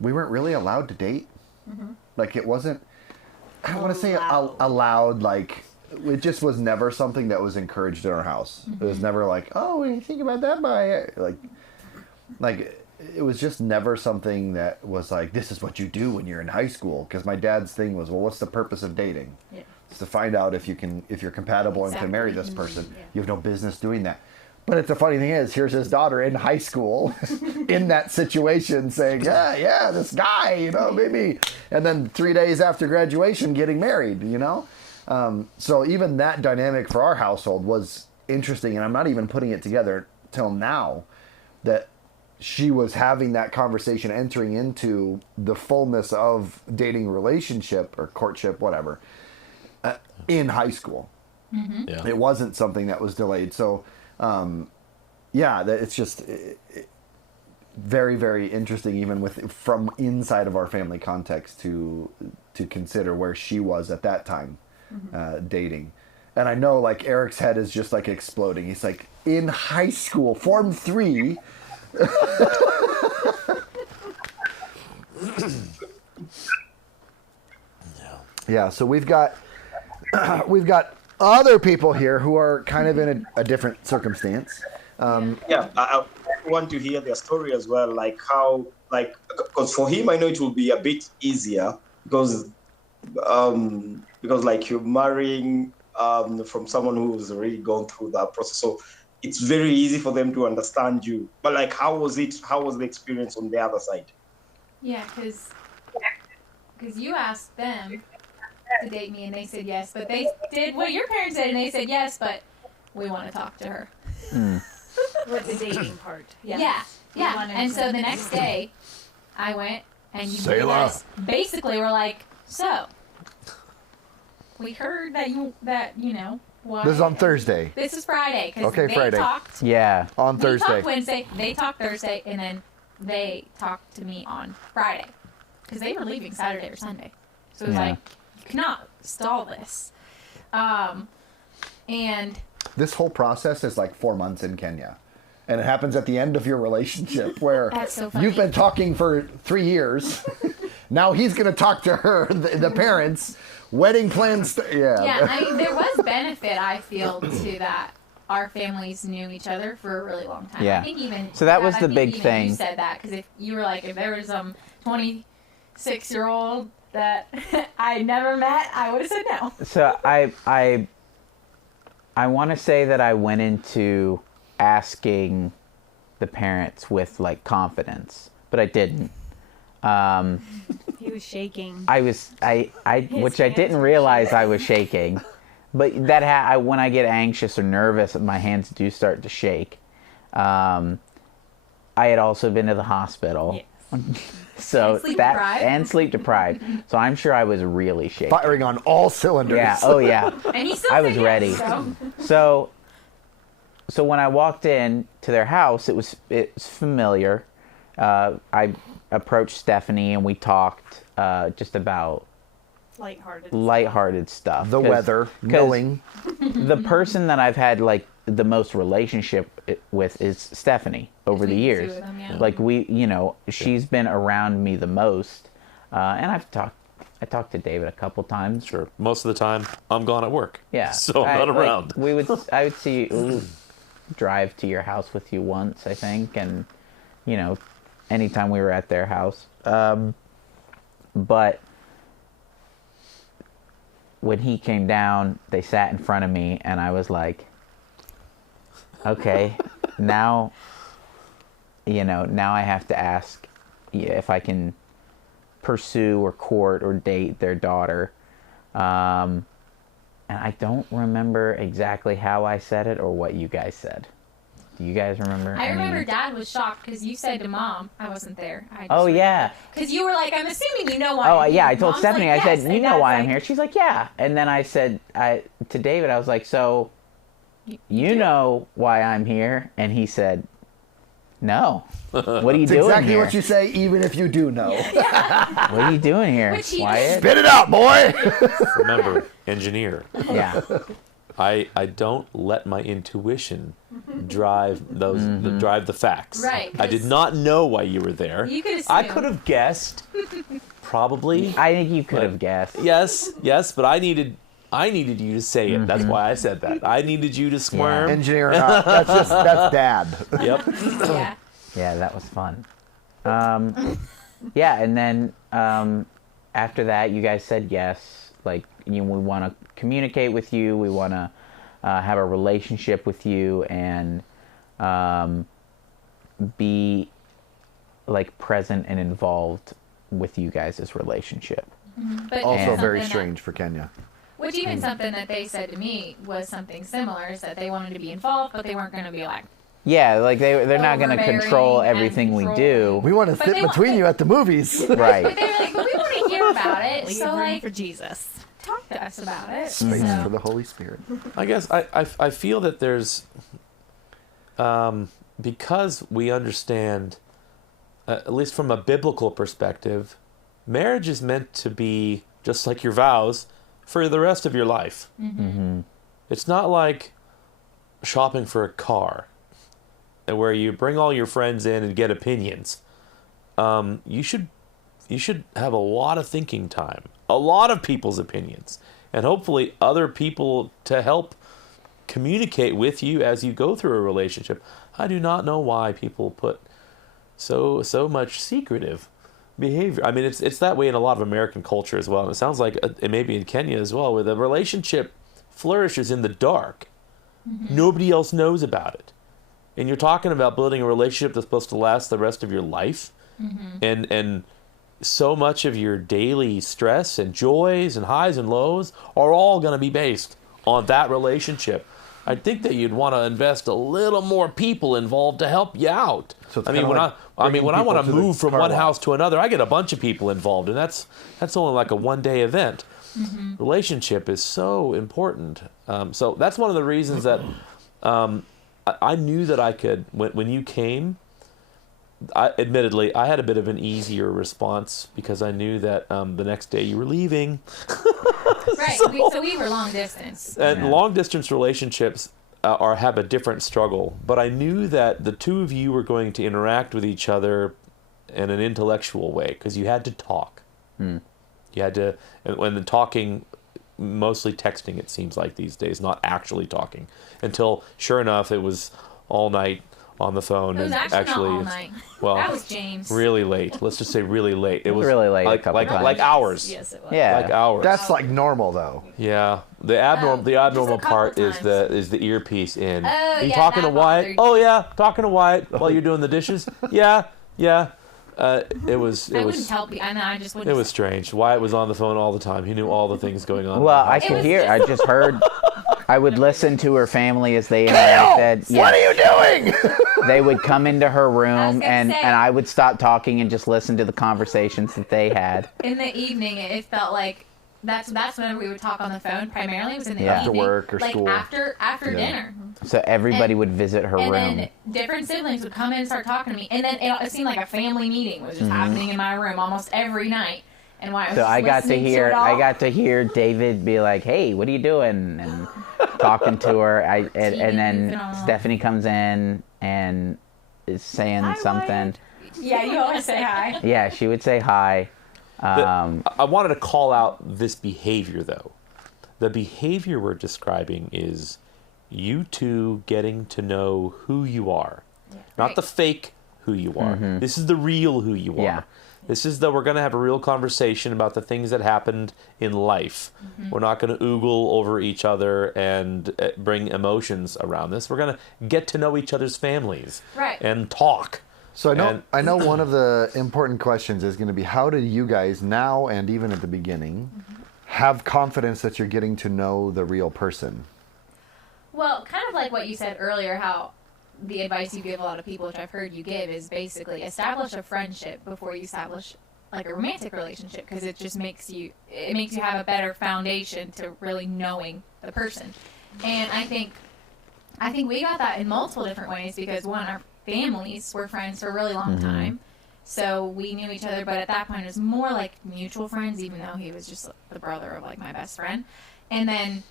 we weren't really allowed to date. Mm-hmm. Like, it wasn't, I don't want to say allowed, it just was never something that was encouraged in our house. Mm-hmm. It was never like, oh, what do you think about that by it was just never something that was like, this is what you do when you're in high school. Because my dad's thing was, well, what's the purpose of dating? Yeah. It's to find out if you're compatible and can marry this person. Yeah. You have no business doing that. But it's the funny thing is, here's his daughter in high school in that situation saying, yeah, this guy, maybe. And then 3 days after graduation, getting married, So even that dynamic for our household was interesting. And I'm not even putting it together till now that she was having that conversation, entering into the fullness of dating relationship or courtship, whatever, in high school. Mm-hmm. Yeah. It wasn't something that was delayed. So, it's just very, very interesting, even from inside of our family context, to consider where she was at that time, dating. And I know, Eric's head is just exploding. He's like, in high school, Form 3. Yeah, so we've got other people here who are kind of in a different circumstance. I want to hear their story as well, because for him, I know it will be a bit easier because you're marrying from someone who's already gone through that process, so it's very easy for them to understand you. But how was it? How was the experience on the other side? Yeah, because you asked them to date me and they said yes, but they did what your parents said and they said yes, but we want to talk to her. With the dating part. Yeah. And so the next day, I went and you guys basically were like, so we heard that What? This is on Thursday. This is Friday. 'Cause Okay, they Friday. talked. Yeah. On We Thursday. talked Wednesday. They talked Thursday, and then they talked to me on Friday because they were leaving Saturday or Sunday. So it was Yeah. like, you cannot stall this. And This whole process is like 4 months in Kenya. And it happens at the end of your relationship where That's so funny. you've been talking for 3 years. Now he's going to talk to her, the parents, wedding plans. yeah, I mean, there was benefit, I feel, to that. Our families knew each other for a really long time. Yeah. I think even So that was I the think big even thing. You said that because if you were like, if there was some 26-year-old that I never met, I would have said no. So I want to say that I went into asking the parents with like confidence, but I didn't. He was shaking. I which I hands didn't were realize I was shaking, but when I get anxious or nervous, my hands do start to shake. I had also been to the hospital. Yes. So And sleep that deprived. and sleep deprived. So I'm sure I was really shaking. Firing on all cylinders. Yeah. Oh yeah. And he still I said was yes, ready. So when I walked in to their house, it was familiar. I approached Stephanie and we talked just about lighthearted stuff. The weather, knowing. The person that I've had like the most relationship with is Stephanie over the Between the years. two of them, yeah. Like she's been around me the most, and I talked to David a couple times. Sure. Most of the time, I'm gone at work. Yeah. So I'm not around. I would see drive to your house with you once, I think, and anytime we were at their house. But when he came down, they sat in front of me, and I was like, okay, now I have to ask if I can pursue or court or date their daughter. And I don't remember exactly how I said it or what you guys said. Do you guys remember? I remember Dad was shocked because you said to Mom, I wasn't there. Oh, yeah. Because you were like, I'm assuming you know why. Oh, I'm yeah, here. I told Mom's Stephanie, like, I said, yes. you And know Dad's why I'm like, here. She's like, yeah. And then I said to David, I was like, so you know why I'm here? And he said, no. What are you It's doing exactly here? what you say, even if you do know. What are you doing here, Which he Wyatt? Spit it out, boy! Remember, engineer. Yeah. I don't let my intuition drive drive the facts. Right, I did 'cause not know why you were there. You could I assume. could have guessed. Probably. I think you could have guessed. Yes, but I needed you to say it. That's why I said that. I needed you to squirm. Engineer or not, that's Dad. Yep. Yeah. Yeah, that was fun. Yeah, and then after that, you guys said yes. Like, we want to communicate with you. We want to have a relationship with you and be like present and involved with you guys' relationship. But Also something very that- strange for Kenya. Which even something that they said to me was something similar, is that they wanted to be involved, but they weren't going to be like, Yeah, like they're not going to Overbearing control and everything we controlling. do. We want to But sit they want- between you at the movies. but Right. they were like, but we want to hear about it. Leave So room like, for Jesus. talk to us about it. Space So- for the Holy Spirit. I guess I feel that there's because we understand, at least from a biblical perspective, marriage is meant to be just like your vows for the rest of your life. Mm-hmm. It's not like shopping for a car, and where you bring all your friends in and get opinions. You should have a lot of thinking time, a lot of people's opinions, and hopefully other people to help communicate with you as you go through a relationship. I do not know why people put so much secretive behavior. I mean, it's that way in a lot of American culture as well. And it sounds like it may be in Kenya as well, where the relationship flourishes in the dark. Mm-hmm. Nobody else knows about it. And you're talking about building a relationship that's supposed to last the rest of your life. Mm-hmm. And so much of your daily stress and joys and highs and lows are all going to be based on that relationship. I think that you'd want to invest a little more people involved to help you out. So it's I mean, kinda like when I bringing want people to to the move from car one lot. house to another, I get a bunch of people involved, and that's only like a one-day event. relationship is so important. So that's one of the reasons that I knew that I could, when you came, admittedly, I had a bit of an easier response because I knew that the next day you were leaving. Right. So we were long distance. And long distance relationships have a different struggle. But I knew that the two of you were going to interact with each other in an intellectual way because you had to talk. You had to, and when the talking, mostly texting, it seems like these days, not actually talking. Until, sure enough, it was all night on the phone. It was and actually not all night. Well, That was James. really late. Let's just say really late. It was really late a Like, couple times. like hours. Yes, it was. Yeah. Like hours. That's like normal though. Yeah, the abnormal just a couple part is times. the earpiece in. Oh, Are you yeah, talking that to Wyatt? bothered Oh yeah, talking to Wyatt while you're doing the dishes. Yeah. It was I wouldn't tell people. I just wouldn't. it was strange. Wyatt was on the phone all the time. He knew all the things going on. Well, I It could was hear. just- I just heard. I would listen to her family as they interacted. What are you doing? They would come into her I was room, gonna and say- I would stop talking and just listen to the conversations that they had. In the evening, it felt like that's when we would talk on the phone. Primarily, it was in the Yeah. After evening, work or like school. after dinner. So everybody And- would visit her And room. then different siblings would come in and start talking to me, and then it seemed like a family meeting was just Mm-hmm. happening in my room almost every night. And why I was So just I got to listening hear. it all. I got to hear David be like, "Hey, what are you doing?" and talking to her. And then goofing on. Stephanie comes in and is saying Hi, something. Wyatt. Yeah, you always say hi. Yeah, she would say hi. I wanted to call out this behavior, though. The behavior we're describing is you two getting to know who you are, not Right. the fake who you are. This is the real who you are. Yeah. This is that we're going to have a real conversation about the things that happened in life. We're not going to oogle over each other and bring emotions around this. We're going to get to know each other's families Right. and talk. So And- I know one of the important questions is going to be how did you guys now and even at the beginning have confidence that you're getting to know the real person? Well, kind of like what you said earlier, how the advice you give a lot of people, which I've heard you give, is basically establish a friendship before you establish like a romantic relationship, because it just makes you have a better foundation to really knowing the person. And I think we got that in multiple different ways because one, our families were friends for a really long time. So we knew each other, but at that point it was more like mutual friends, even though he was just the brother of like my best friend. And then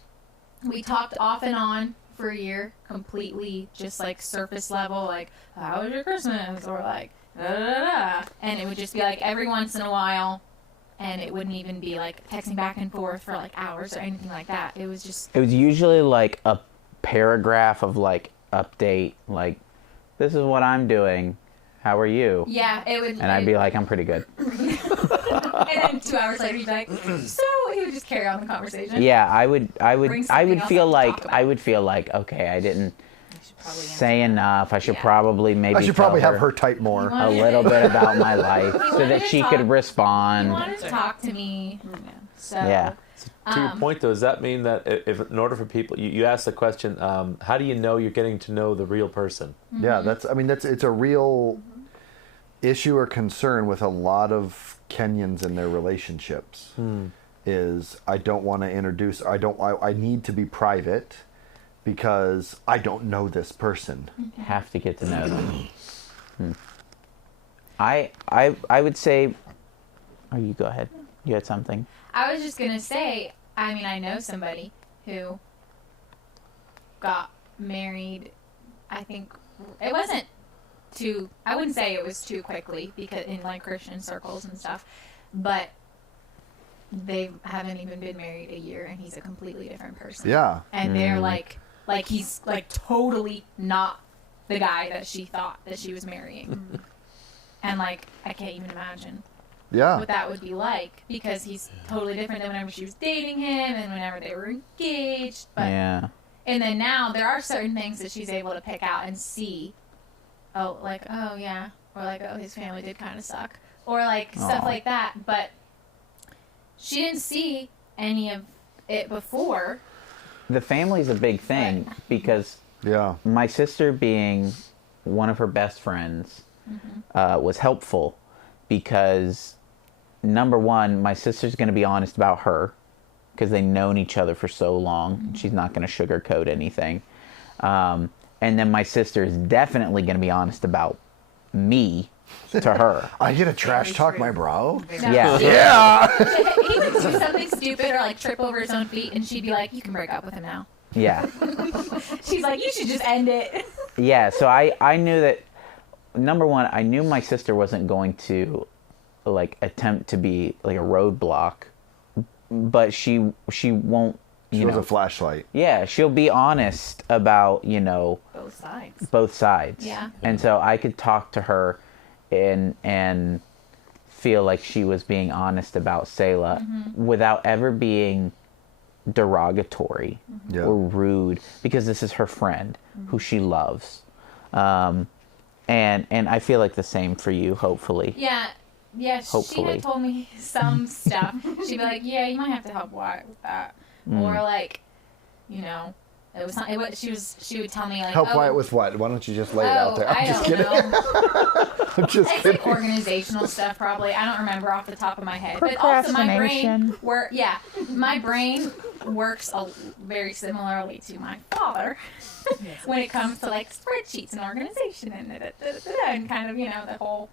we talked off and on for a year, completely just like surface level, like, how was your Christmas? Or like, da da da da. And it would just be like every once in a while, and it wouldn't even be like texting back and forth for like hours or anything like that. It was just, It was usually like a paragraph of like update, like, "This is what I'm doing. How are you?" yeah, it would. And I'd be like, "I'm pretty good." and then 2 hours later, he'd be like, so he would just carry on the conversation. Yeah, I would Bring something else feel up to like talk about. I would feel like, okay, I didn't I should probably answer say that. enough. I should Yeah. probably maybe I should tell probably have her type more. You a wanted- little bit about my life so wanted that to she talk- could He respond. wanted to talk to me. So Yeah. To your point, though, does that mean that if in order for people, you asked the question, how do you know you're getting to know the real person? Yeah, it's a real issue or concern with a lot of Kenyans in their relationships. Is I don't want to introduce. I need to be private because I don't know this person. Have to get to know them. I would say. Oh, you go ahead. You had something. I was just gonna say, I mean, I know somebody who got married. I think it wasn't too. I wouldn't say it was too quickly because in like Christian circles and stuff, but they haven't even been married a year, and he's a completely different person. Yeah. And they're like he's like totally not the guy that she thought that she was marrying, and like I can't even imagine Yeah. what that would be like because he's totally different than whenever she was dating him and whenever they were engaged. But Yeah. and then now there are certain things that she's able to pick out and see. Oh, like oh yeah, or like oh his family did kind of suck, or like stuff Aw. like that. But she didn't see any of it before. The family's a big thing because Yeah. my sister being one of her best friends was helpful because number one, my sister's going to be honest about her because they've known each other for so long. She's not going to sugarcoat anything. And then my sister is definitely going to be honest about me to her. I get a trash Very talk true. my bro. No, Yeah. he would do something stupid or like trip over his own feet, and she'd be like, "You can break up with him now." Yeah. She's like, "You should just end it." Yeah, so I knew that, number one, I knew my sister wasn't going to like attempt to be like a roadblock, but she won't, She you was know. a flashlight. Yeah, she'll be honest about, Both sides. both sides. Yeah. And so I could talk to her and feel like she was being honest about Selah without ever being derogatory Yeah. or rude, because this is her friend who she loves. And I feel like the same for you, hopefully. Yeah, she Hopefully. had told me some stuff. She'd be like, "Yeah, you might have to help Wyatt with that," or like, you know, it was not. She would tell me like, Help "Oh, Wyatt with what? Why don't you just lay it out there? I I'm just don't kidding. know. I'm just It's kidding. like organizational stuff, probably. I don't remember off the top of my head. But also, my brain, my brain works very similarly to my father when it comes to like spreadsheets and organization and kind of, you know, the whole.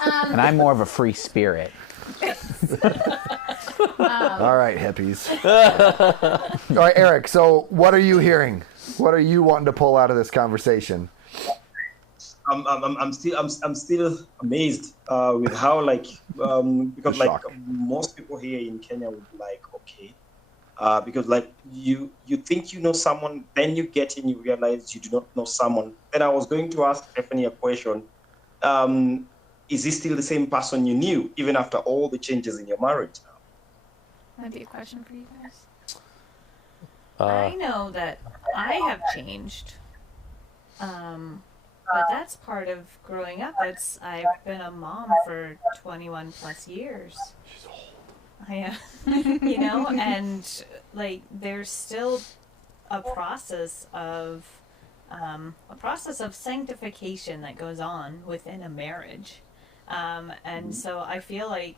And I'm more of a free spirit. All right, hippies. All right, Eric. So, what are you hearing? What are you wanting to pull out of this conversation? I'm still amazed with how because like Shock. most people here in Kenya would be like, okay, because like you think you know someone, then you get in, you realize you do not know someone. Then I was going to ask Stephanie a question. Is this still the same person you knew even after all the changes in your marriage now? That'd be a question for you guys. I know that I have changed. But that's part of growing up. I've been a mom for 21 plus years. She's old. I am, you know, and like there's still a process of sanctification that goes on within a marriage. And so I feel like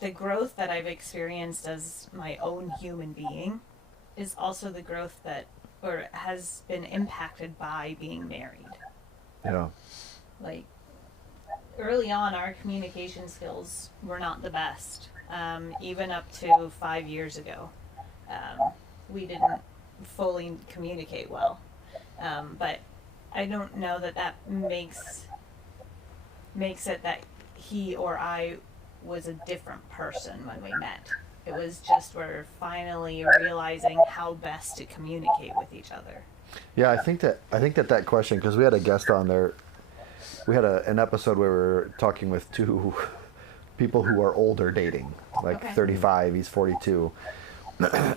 the growth that I've experienced as my own human being is also the growth or has been impacted by being married. Yeah. Like early on, our communication skills were not the best. Even up to 5 years ago, we didn't fully communicate well. But I don't know that makes it that he or I was a different person when we met. It was just we're finally realizing how best to communicate with each other. Yeah, I think that question, because we had a guest on there. We had an episode where we were talking with two people who are older dating, like Okay. 35, he's 42.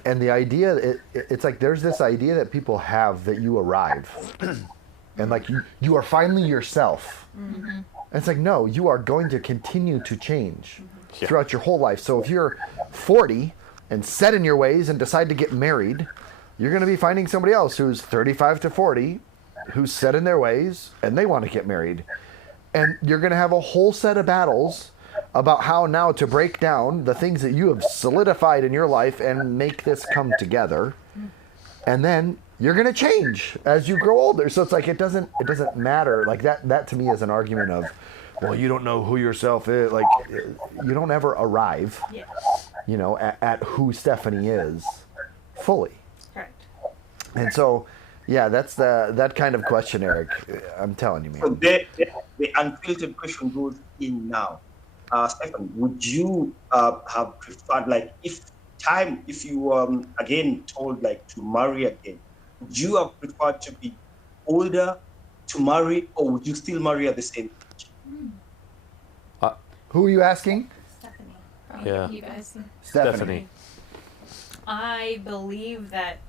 And the idea, it's like there's this idea that people have that you arrive and like you are finally yourself. And it's like, no, you are going to continue to change throughout your whole life. So if you're 40 and set in your ways and decide to get married, you're going to be finding somebody else who's 35 to 40, who's set in their ways, and they want to get married. And you're going to have a whole set of battles about how now to break down the things that you have solidified in your life and make this come together. And then you're going to change as you grow older. So it's like, it doesn't matter. Like that to me is an argument of, well, you don't know who yourself is. Like, you don't ever arrive, Yeah, you know, at who Stephanie is fully. correct. And so, yeah, that's that kind of question, Eric. I'm telling you, So man. the unfiltered question goes in now. Stefan, would you have preferred, like, if you again told like to marry again, would you have preferred to be older to marry, or would you still marry at the same age? Who are you asking? Stephanie. Probably Yeah. you guys. Stephanie. I believe that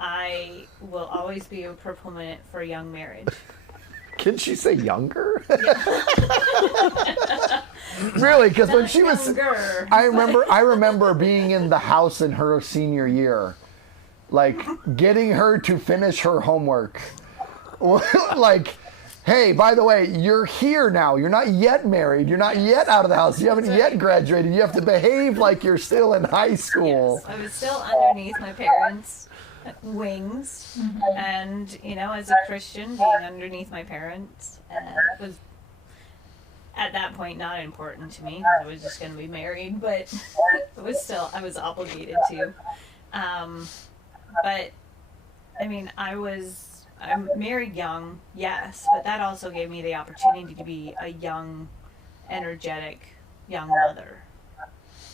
I will always be a proponent for young marriage. Can she say younger? Really? Because when she was, Younger. I remember being in the house in her senior year, like getting her to finish her homework, like hey, by the way, you're here now. You're not yet married. You're not yet out of the house. You haven't yet graduated. You have to behave like you're still in high school. Yes, I was still underneath my parents' wings, and as a Christian, being underneath my parents was at that point not important to me because I was just going to be married, but it was still I was obligated to. But I mean, I'm married young, yes, but that also gave me the opportunity to be a young, energetic young mother.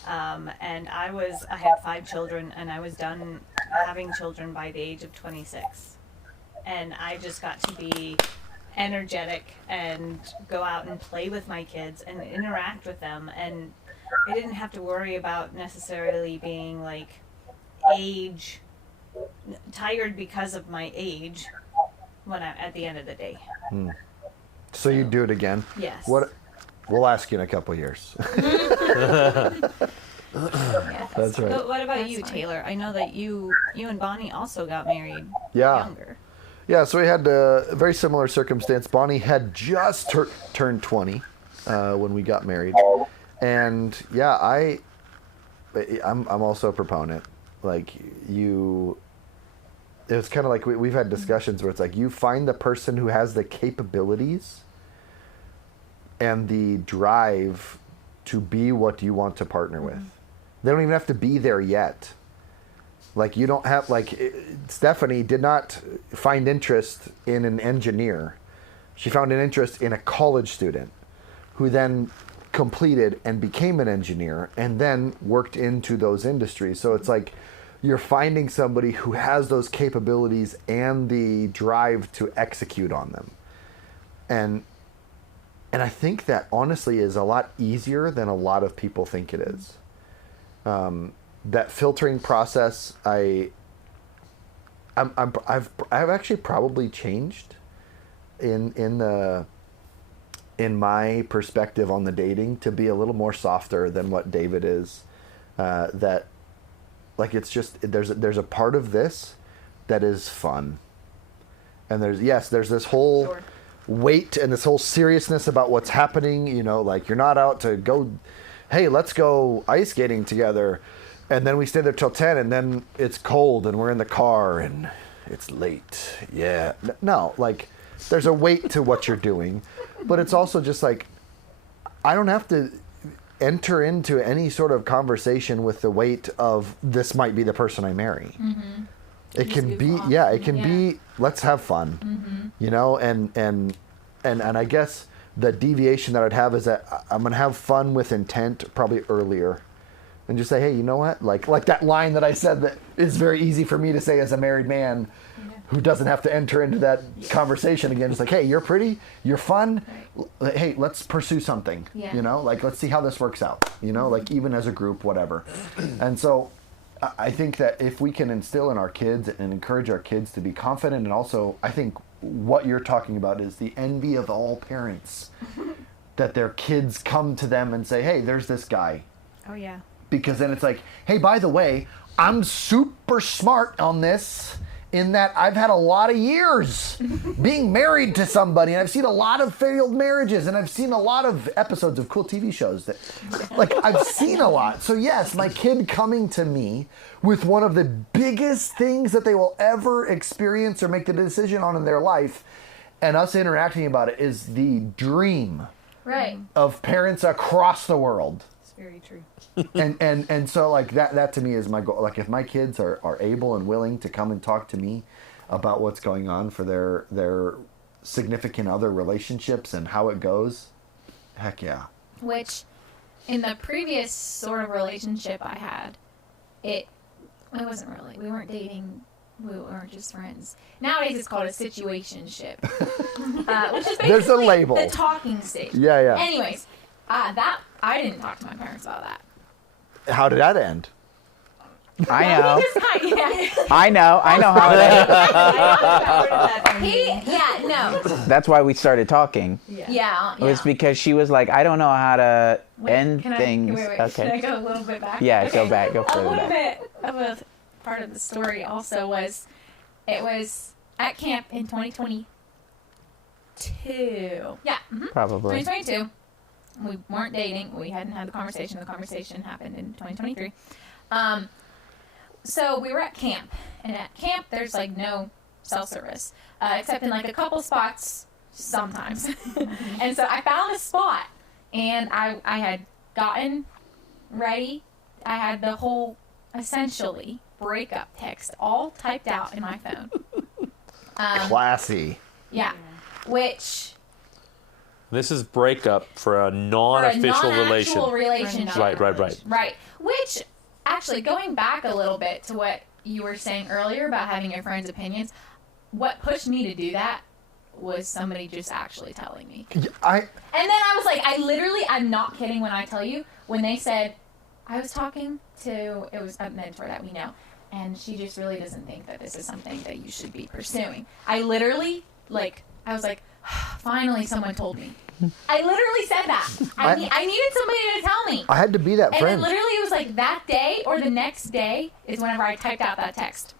And I had 5 children, and I was done having children by the age of 26. And I just got to be energetic and go out and play with my kids and interact with them. And I didn't have to worry about necessarily being like tired because of my age at the end of the day. So you do it again? Yes. We'll ask you in a couple years. That's right. But what about you, Taylor? I know that you and Bonnie also got married younger. Yeah, so we had a very similar circumstance. Bonnie had just turned 20 when we got married. And yeah, I'm also a proponent. Like it's kind of like we've had discussions where it's like you find the person who has the capabilities and the drive to be what you want to partner with. They don't even have to be there yet. Like you don't have, Stephanie did not find interest in an engineer. She found an interest in a college student who then completed and became an engineer and then worked into those industries. So it's like you're finding somebody who has those capabilities and the drive to execute on them. And I think that honestly is a lot easier than a lot of people think it is. That filtering process, I've actually probably changed in my perspective on the dating to be a little more softer than what David is. That like it's just there's a part of this that is fun, and there's this whole weight and this whole seriousness about what's happening. Like you're not out to go, hey, let's go ice skating together. And then we stay there till 10, and then it's cold, and we're in the car, and it's late. Yeah. No, like, there's a weight to what you're doing. But it's also just like, I don't have to enter into any sort of conversation with the weight of this might be the person I marry. Mm-hmm. It can be, be, let's have fun, and I guess the deviation that I'd have is that I'm going to have fun with intent probably earlier. And just say, hey, you know what? Like that line that I said that is very easy for me to say as a married man who doesn't have to enter into that conversation again. It's like, hey, you're pretty, you're fun. Right. Hey, let's pursue something. Yeah. Like let's see how this works out. Like even as a group, whatever. And so I think that if we can instill in our kids and encourage our kids to be confident, and also I think what you're talking about is the envy of all parents that their kids come to them and say, hey, there's this guy. Oh, yeah. Because then it's like, hey, by the way, I'm super smart on this in that I've had a lot of years being married to somebody, and I've seen a lot of failed marriages, and I've seen a lot of episodes of cool TV shows that, like, I've seen a lot. So yes, my kid coming to me with one of the biggest things that they will ever experience or make the decision on in their life, and us interacting about it is the dream of parents across the world. Very true. and so like that to me is my goal. Like if my kids are able and willing to come and talk to me about what's going on for their significant other relationships and how it goes, heck yeah. Which in the previous sort of relationship I had, it wasn't really, we weren't dating, we weren't just friends. Nowadays it's called a situationship. Which is basically there's a label. The talking stage. Yeah. Anyways, that I didn't talk to my parents about that. How did that end? I know. Yeah. I know how it is. That's why we started talking. Yeah. It was because she was like, I don't know how to end things. Wait. Okay. Can I go a little bit back? Yeah, okay. Go back. Go further back. A little bit of a part of the story also was, it was at camp in 2022, 2022. Yeah. Probably. 2022. We weren't dating. We hadn't had the conversation. The conversation happened in 2023. So we were at camp, and at camp there's like no cell service, except in like a couple spots sometimes. And so I found a spot, and I had gotten ready. I had the whole essentially breakup text all typed out in my phone. Classy. Yeah, which This is breakup for a non-official non-actual relationship. Right. Right. Which, actually, going back a little bit to what you were saying earlier about having your friends' opinions, what pushed me to do that was somebody just actually telling me. And then I was like, I'm not kidding when I tell you, when they said, I was talking to, it was a mentor that we know, and she just really doesn't think that this is something that you should be pursuing. I literally, I was like, finally someone told me. I literally said that. I needed somebody to tell me. I had to be that And friend. then literally it was like that day or the next day is whenever I typed out that text.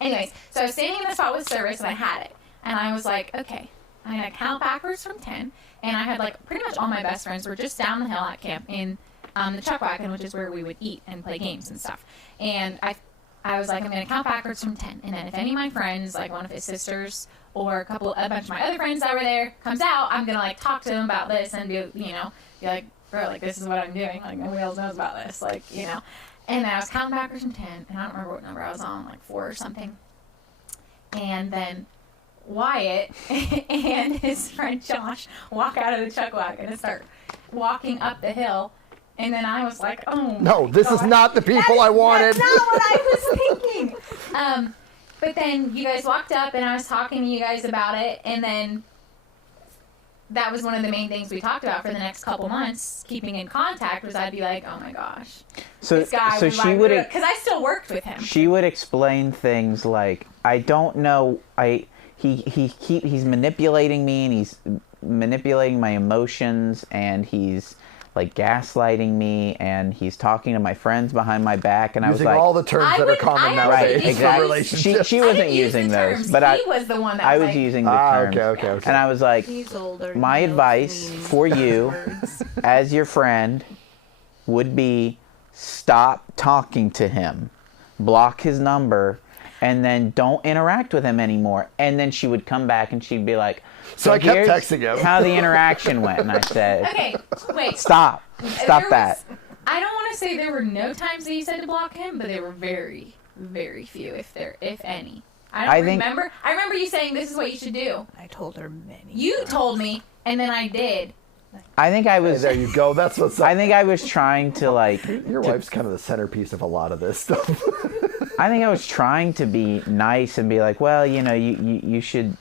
Anyways, so I was standing in the spot with service and I had it. And I was like, okay, I'm going to count backwards from 10. And I had like pretty much all my best friends were just down the hill at camp in the chuck wagon, which is where we would eat and play games and stuff. And I was like, I'm going to count backwards from 10. And then if any of my friends, like one of his sisters or a bunch of my other friends that were there comes out, I'm going to like talk to them about this and be like, bro, like this is what I'm doing. Like nobody else knows about this. Like, And then I was counting backwards from 10. And I don't remember what number I was on, like 4 or something. And then Wyatt and his friend Josh walk out of the chuck wagon and start walking up the hill. And then I was like, oh, No, this is not the people I wanted. That's not what I was thinking. But then you guys walked up, and I was talking to you guys about it, and then that was one of the main things we talked about for the next couple months, keeping in contact, was I'd be like, oh my gosh, this guy so was she would, because I still worked with him. She would explain things like, I don't know, he's manipulating me, and he's manipulating my emotions, and he's like gaslighting me, and he's talking to my friends behind my back, and I was Using like, all the terms that are common nowadays right, for exactly. relationships. She wasn't using those, but he was the one that I was like, using the terms. Okay. And I was like, He's older. my he knows advice meaning. for you as your friend would be stop talking to him, block his number, and then don't interact with him anymore. And then she would come back and she'd be like, So I kept here's texting him. how the interaction went. And I said, okay, wait. stop There that. I don't want to say there were no times that you said to block him, but there were very, very few, if any. I remember you saying this is what you should do. I told her many. You told me, and then I did. I think I Hey, was. there you go. That's what's up. I think I was trying to like. Your wife's kind of the centerpiece of a lot of this stuff. I think I was trying to be nice and be like, well, you should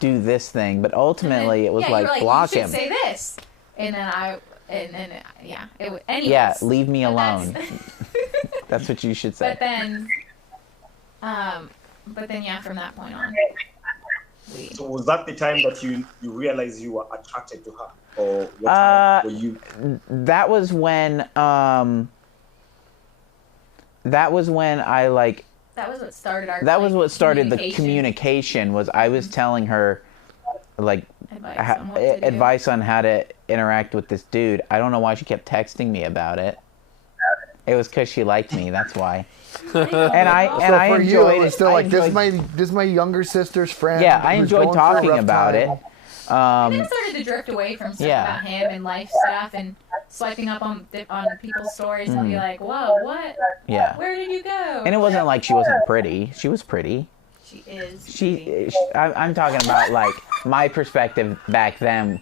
do this thing, but ultimately it was you like, were block you him. should say this, and then anyways. Yeah, leave me But alone. that's- That's what you should say. But then, yeah, from that point on, So was that the time that you realized you were attracted to her, or what time were you? That was when I like. that was what started our. That was like, what started the communication. Was I was telling her, like, Advice on what to do. advice on how to interact with this dude. I don't know why she kept texting me about it. It was because she liked me. That's why. And I So for you, enjoyed it it. was still I like this enjoyed- is my younger sister's friend. Yeah, I who's enjoyed going through a talking rough about time. it. And then it started to drift away from stuff Yeah. about him and life stuff and swiping up on people's stories and be like, whoa, what? Yeah. Where did you go? And it wasn't like she wasn't pretty. She was pretty. She is. I'm talking about like my perspective back then.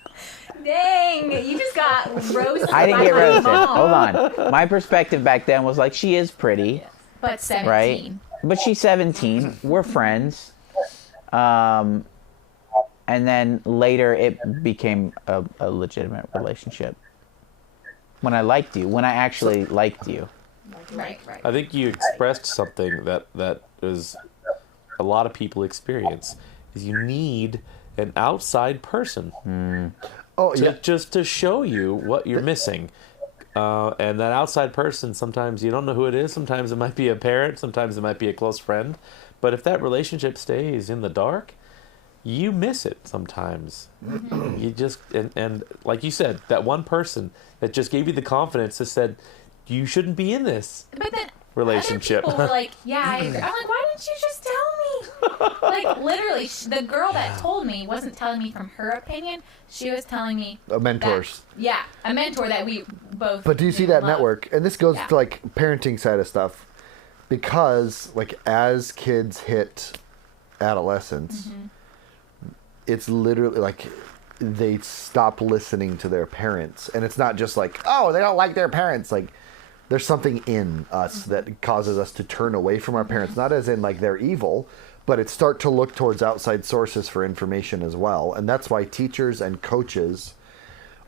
Dang, you just got roasted. I didn't by get my roasted. mom. Hold on. My perspective back then was like, she is pretty, But 17. right? But she's 17. We're friends. And then later it became a legitimate relationship. When I liked you. When I actually liked you. Right. I think you expressed something that is a lot of people experience. Is you need an outside person Oh yeah. just to show you what you're missing. And that outside person, sometimes you don't know who it is. Sometimes it might be a parent. Sometimes it might be a close friend. But if that relationship stays in the dark, you miss it sometimes. You just and like you said, that one person that just gave you the confidence that said you shouldn't be in this But then relationship. other people were like, yeah, I agree. I'm like, why didn't you just tell me? Like, literally, the girl that told me wasn't telling me from her opinion. She was telling me Mentors. Yeah, a mentor that we both. But do you see knew that and loved. network? And this goes Yeah. to like parenting side of stuff, because like as kids hit adolescence, it's literally like they stop listening to their parents, and it's not just like, oh, they don't like their parents. Like there's something in us that causes us to turn away from our parents, not as in like they're evil, but it start to look towards outside sources for information as well. And that's why teachers and coaches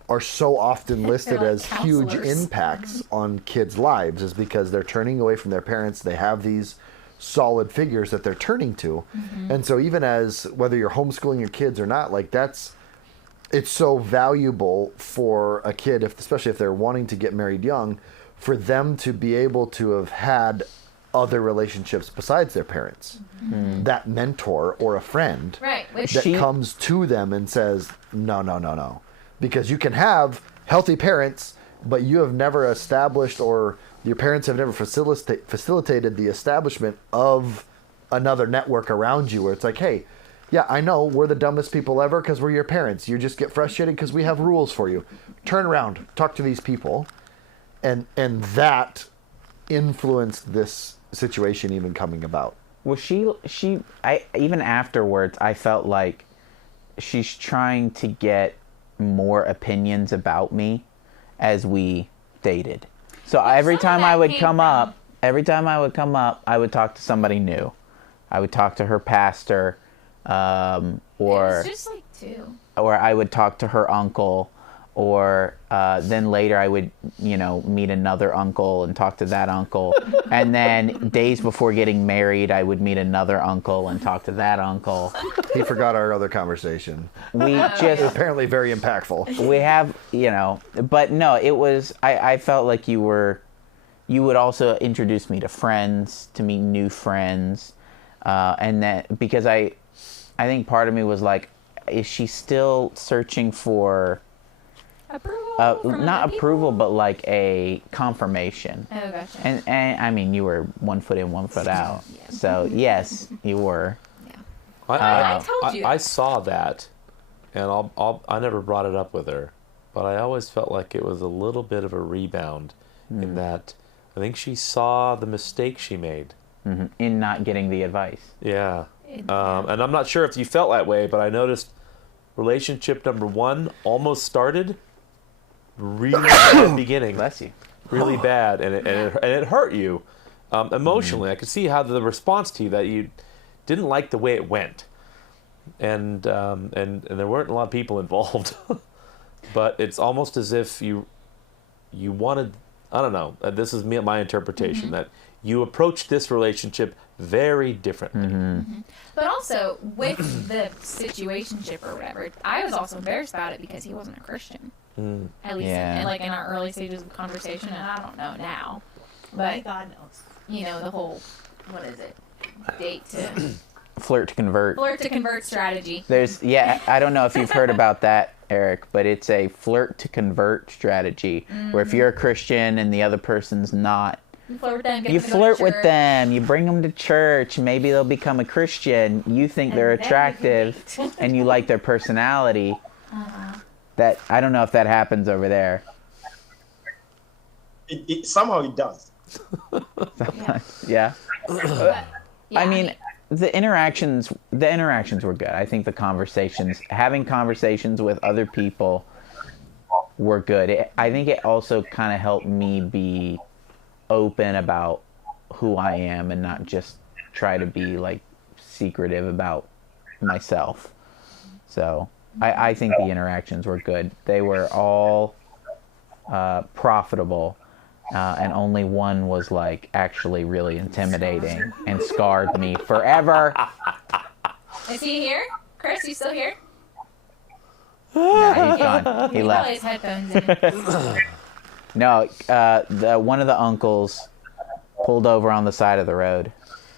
are so often listed like as huge counselors. impacts on kids' lives, is because they're turning away from their parents. They have these solid figures that they're turning to. And so even as whether you're homeschooling your kids or not, like it's so valuable for a kid, especially if they're wanting to get married young, for them to be able to have had other relationships besides their parents. That mentor or a friend Right, which that comes to them and says, no. Because you can have healthy parents, but you have never established, or your parents have never facilitated the establishment of another network around you, where it's like, hey, yeah, I know we're the dumbest people ever because we're your parents. You just get frustrated because we have rules for you. Turn around, talk to these people. And that influenced this situation even coming about. Well, I even afterwards, I felt like she's trying to get more opinions about me as we dated. So every time I would come up, I would talk to somebody new. I would talk to her pastor, it or was just like two. or I would talk to her uncle, or then later I would, meet another uncle and talk to that uncle. And then days before getting married, I would meet another uncle and talk to that uncle. He forgot our other conversation. We just, Apparently very impactful. we have, but no, it was, I felt like you would also introduce me to friends, to meet new friends. And that, because I think part of me was like, is she still searching for Approval? From not other approval, people? but like a confirmation. Oh, gotcha. And I mean, you were 1 foot in, 1 foot out. Yeah. So yes, you were. I told you. I saw that, and I never brought it up with her, but I always felt like it was a little bit of a rebound in that I think she saw the mistake she made. In not getting the advice. Yeah. And I'm not sure if you felt that way, but I noticed relationship number 1 almost started really bad at the beginning. Bless you. Really bad, and it hurt you emotionally. I could see how the response to you, that you didn't like the way it went, and there weren't a lot of people involved. But it's almost as if you wanted, I don't know, this is my interpretation, that you approached this relationship very differently. But also, with the situationship or whatever, I was also embarrassed about it because he wasn't a Christian. At least Yeah. in our early stages of conversation, and I don't know now. My But, God knows. the whole, what is it? Date to Flirt to convert. flirt to convert strategy. I don't know if you've heard about that, Eric, but it's a flirt to convert strategy where if you're a Christian and the other person's not, You flirt with them. Get you them to go to flirt with church. them, you bring them to church, maybe they'll become a Christian, you think they're And then you can attractive, date. and you like their personality. That, I don't know if that happens over there. Somehow it does. Yeah. But, yeah, I mean, the interactions were good. I think having conversations with other people were good. I think it also kind of helped me be open about who I am and not just try to be like secretive about myself. So I think the interactions were good. They were all profitable. And only one was like actually really intimidating and scarred me forever. is he here? Chris, you still here? No, he's gone. He He left. got his headphones in. No, one of the uncles pulled over on the side of the road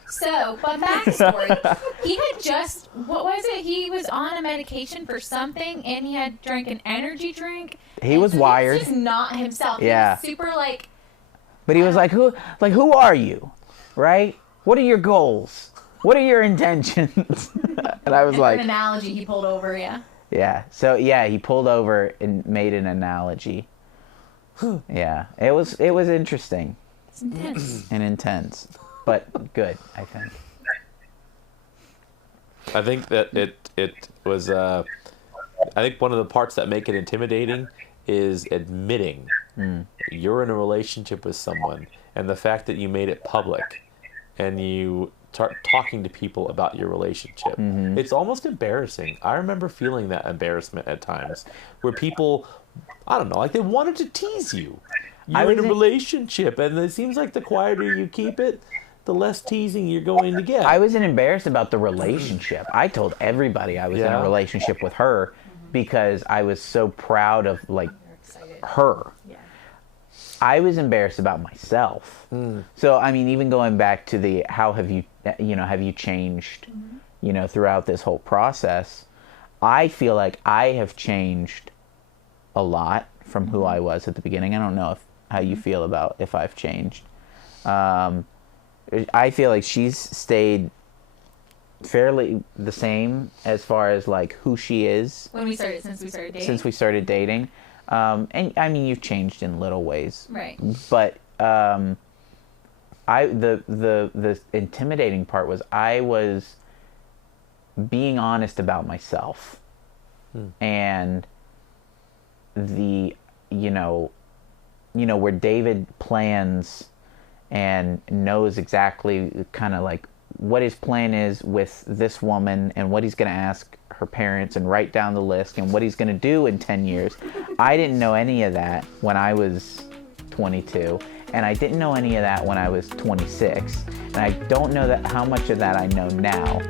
So, but backstory, he had just, what was it? He was on a medication for something, and he had drank an energy drink. He was wired. He's just not himself. Yeah. He was super like, But he was like, who are you? Right? What are your goals? What are your intentions? And I was an like, analogy he pulled over, yeah. yeah. So yeah, he pulled over and made an analogy. Yeah, it was interesting It's intense. and intense, but good, I think. I think that it was. I think one of the parts that make it intimidating is admitting you're in a relationship with someone, and the fact that you made it public, and you start talking to people about your relationship. It's almost embarrassing. I remember feeling that embarrassment at times, where people, I don't know, like they wanted to tease you. You're in a relationship, and it seems like the quieter you keep it, the less teasing you're going to get. I wasn't embarrassed about the relationship. I told everybody I was in a Yeah. relationship with her because I was so proud of like her. Yeah. I was embarrassed about myself. So I mean, even going back to the how have you changed, throughout this whole process, I feel like I have changed a lot from who I was at the beginning. I don't know how you feel about if I've changed. I feel like she's stayed fairly the same as far as like who she is Since we started dating. since we started dating. And I mean, you've changed in little ways, Right. but the intimidating part was I was being honest about myself, and the where David plans and knows exactly kind of like what his plan is with this woman and what he's going to ask her parents and write down the list and what he's going to do in 10 years. I didn't know any of that when I was 22, and I didn't know any of that when I was 26, and I don't know how much of that I know now.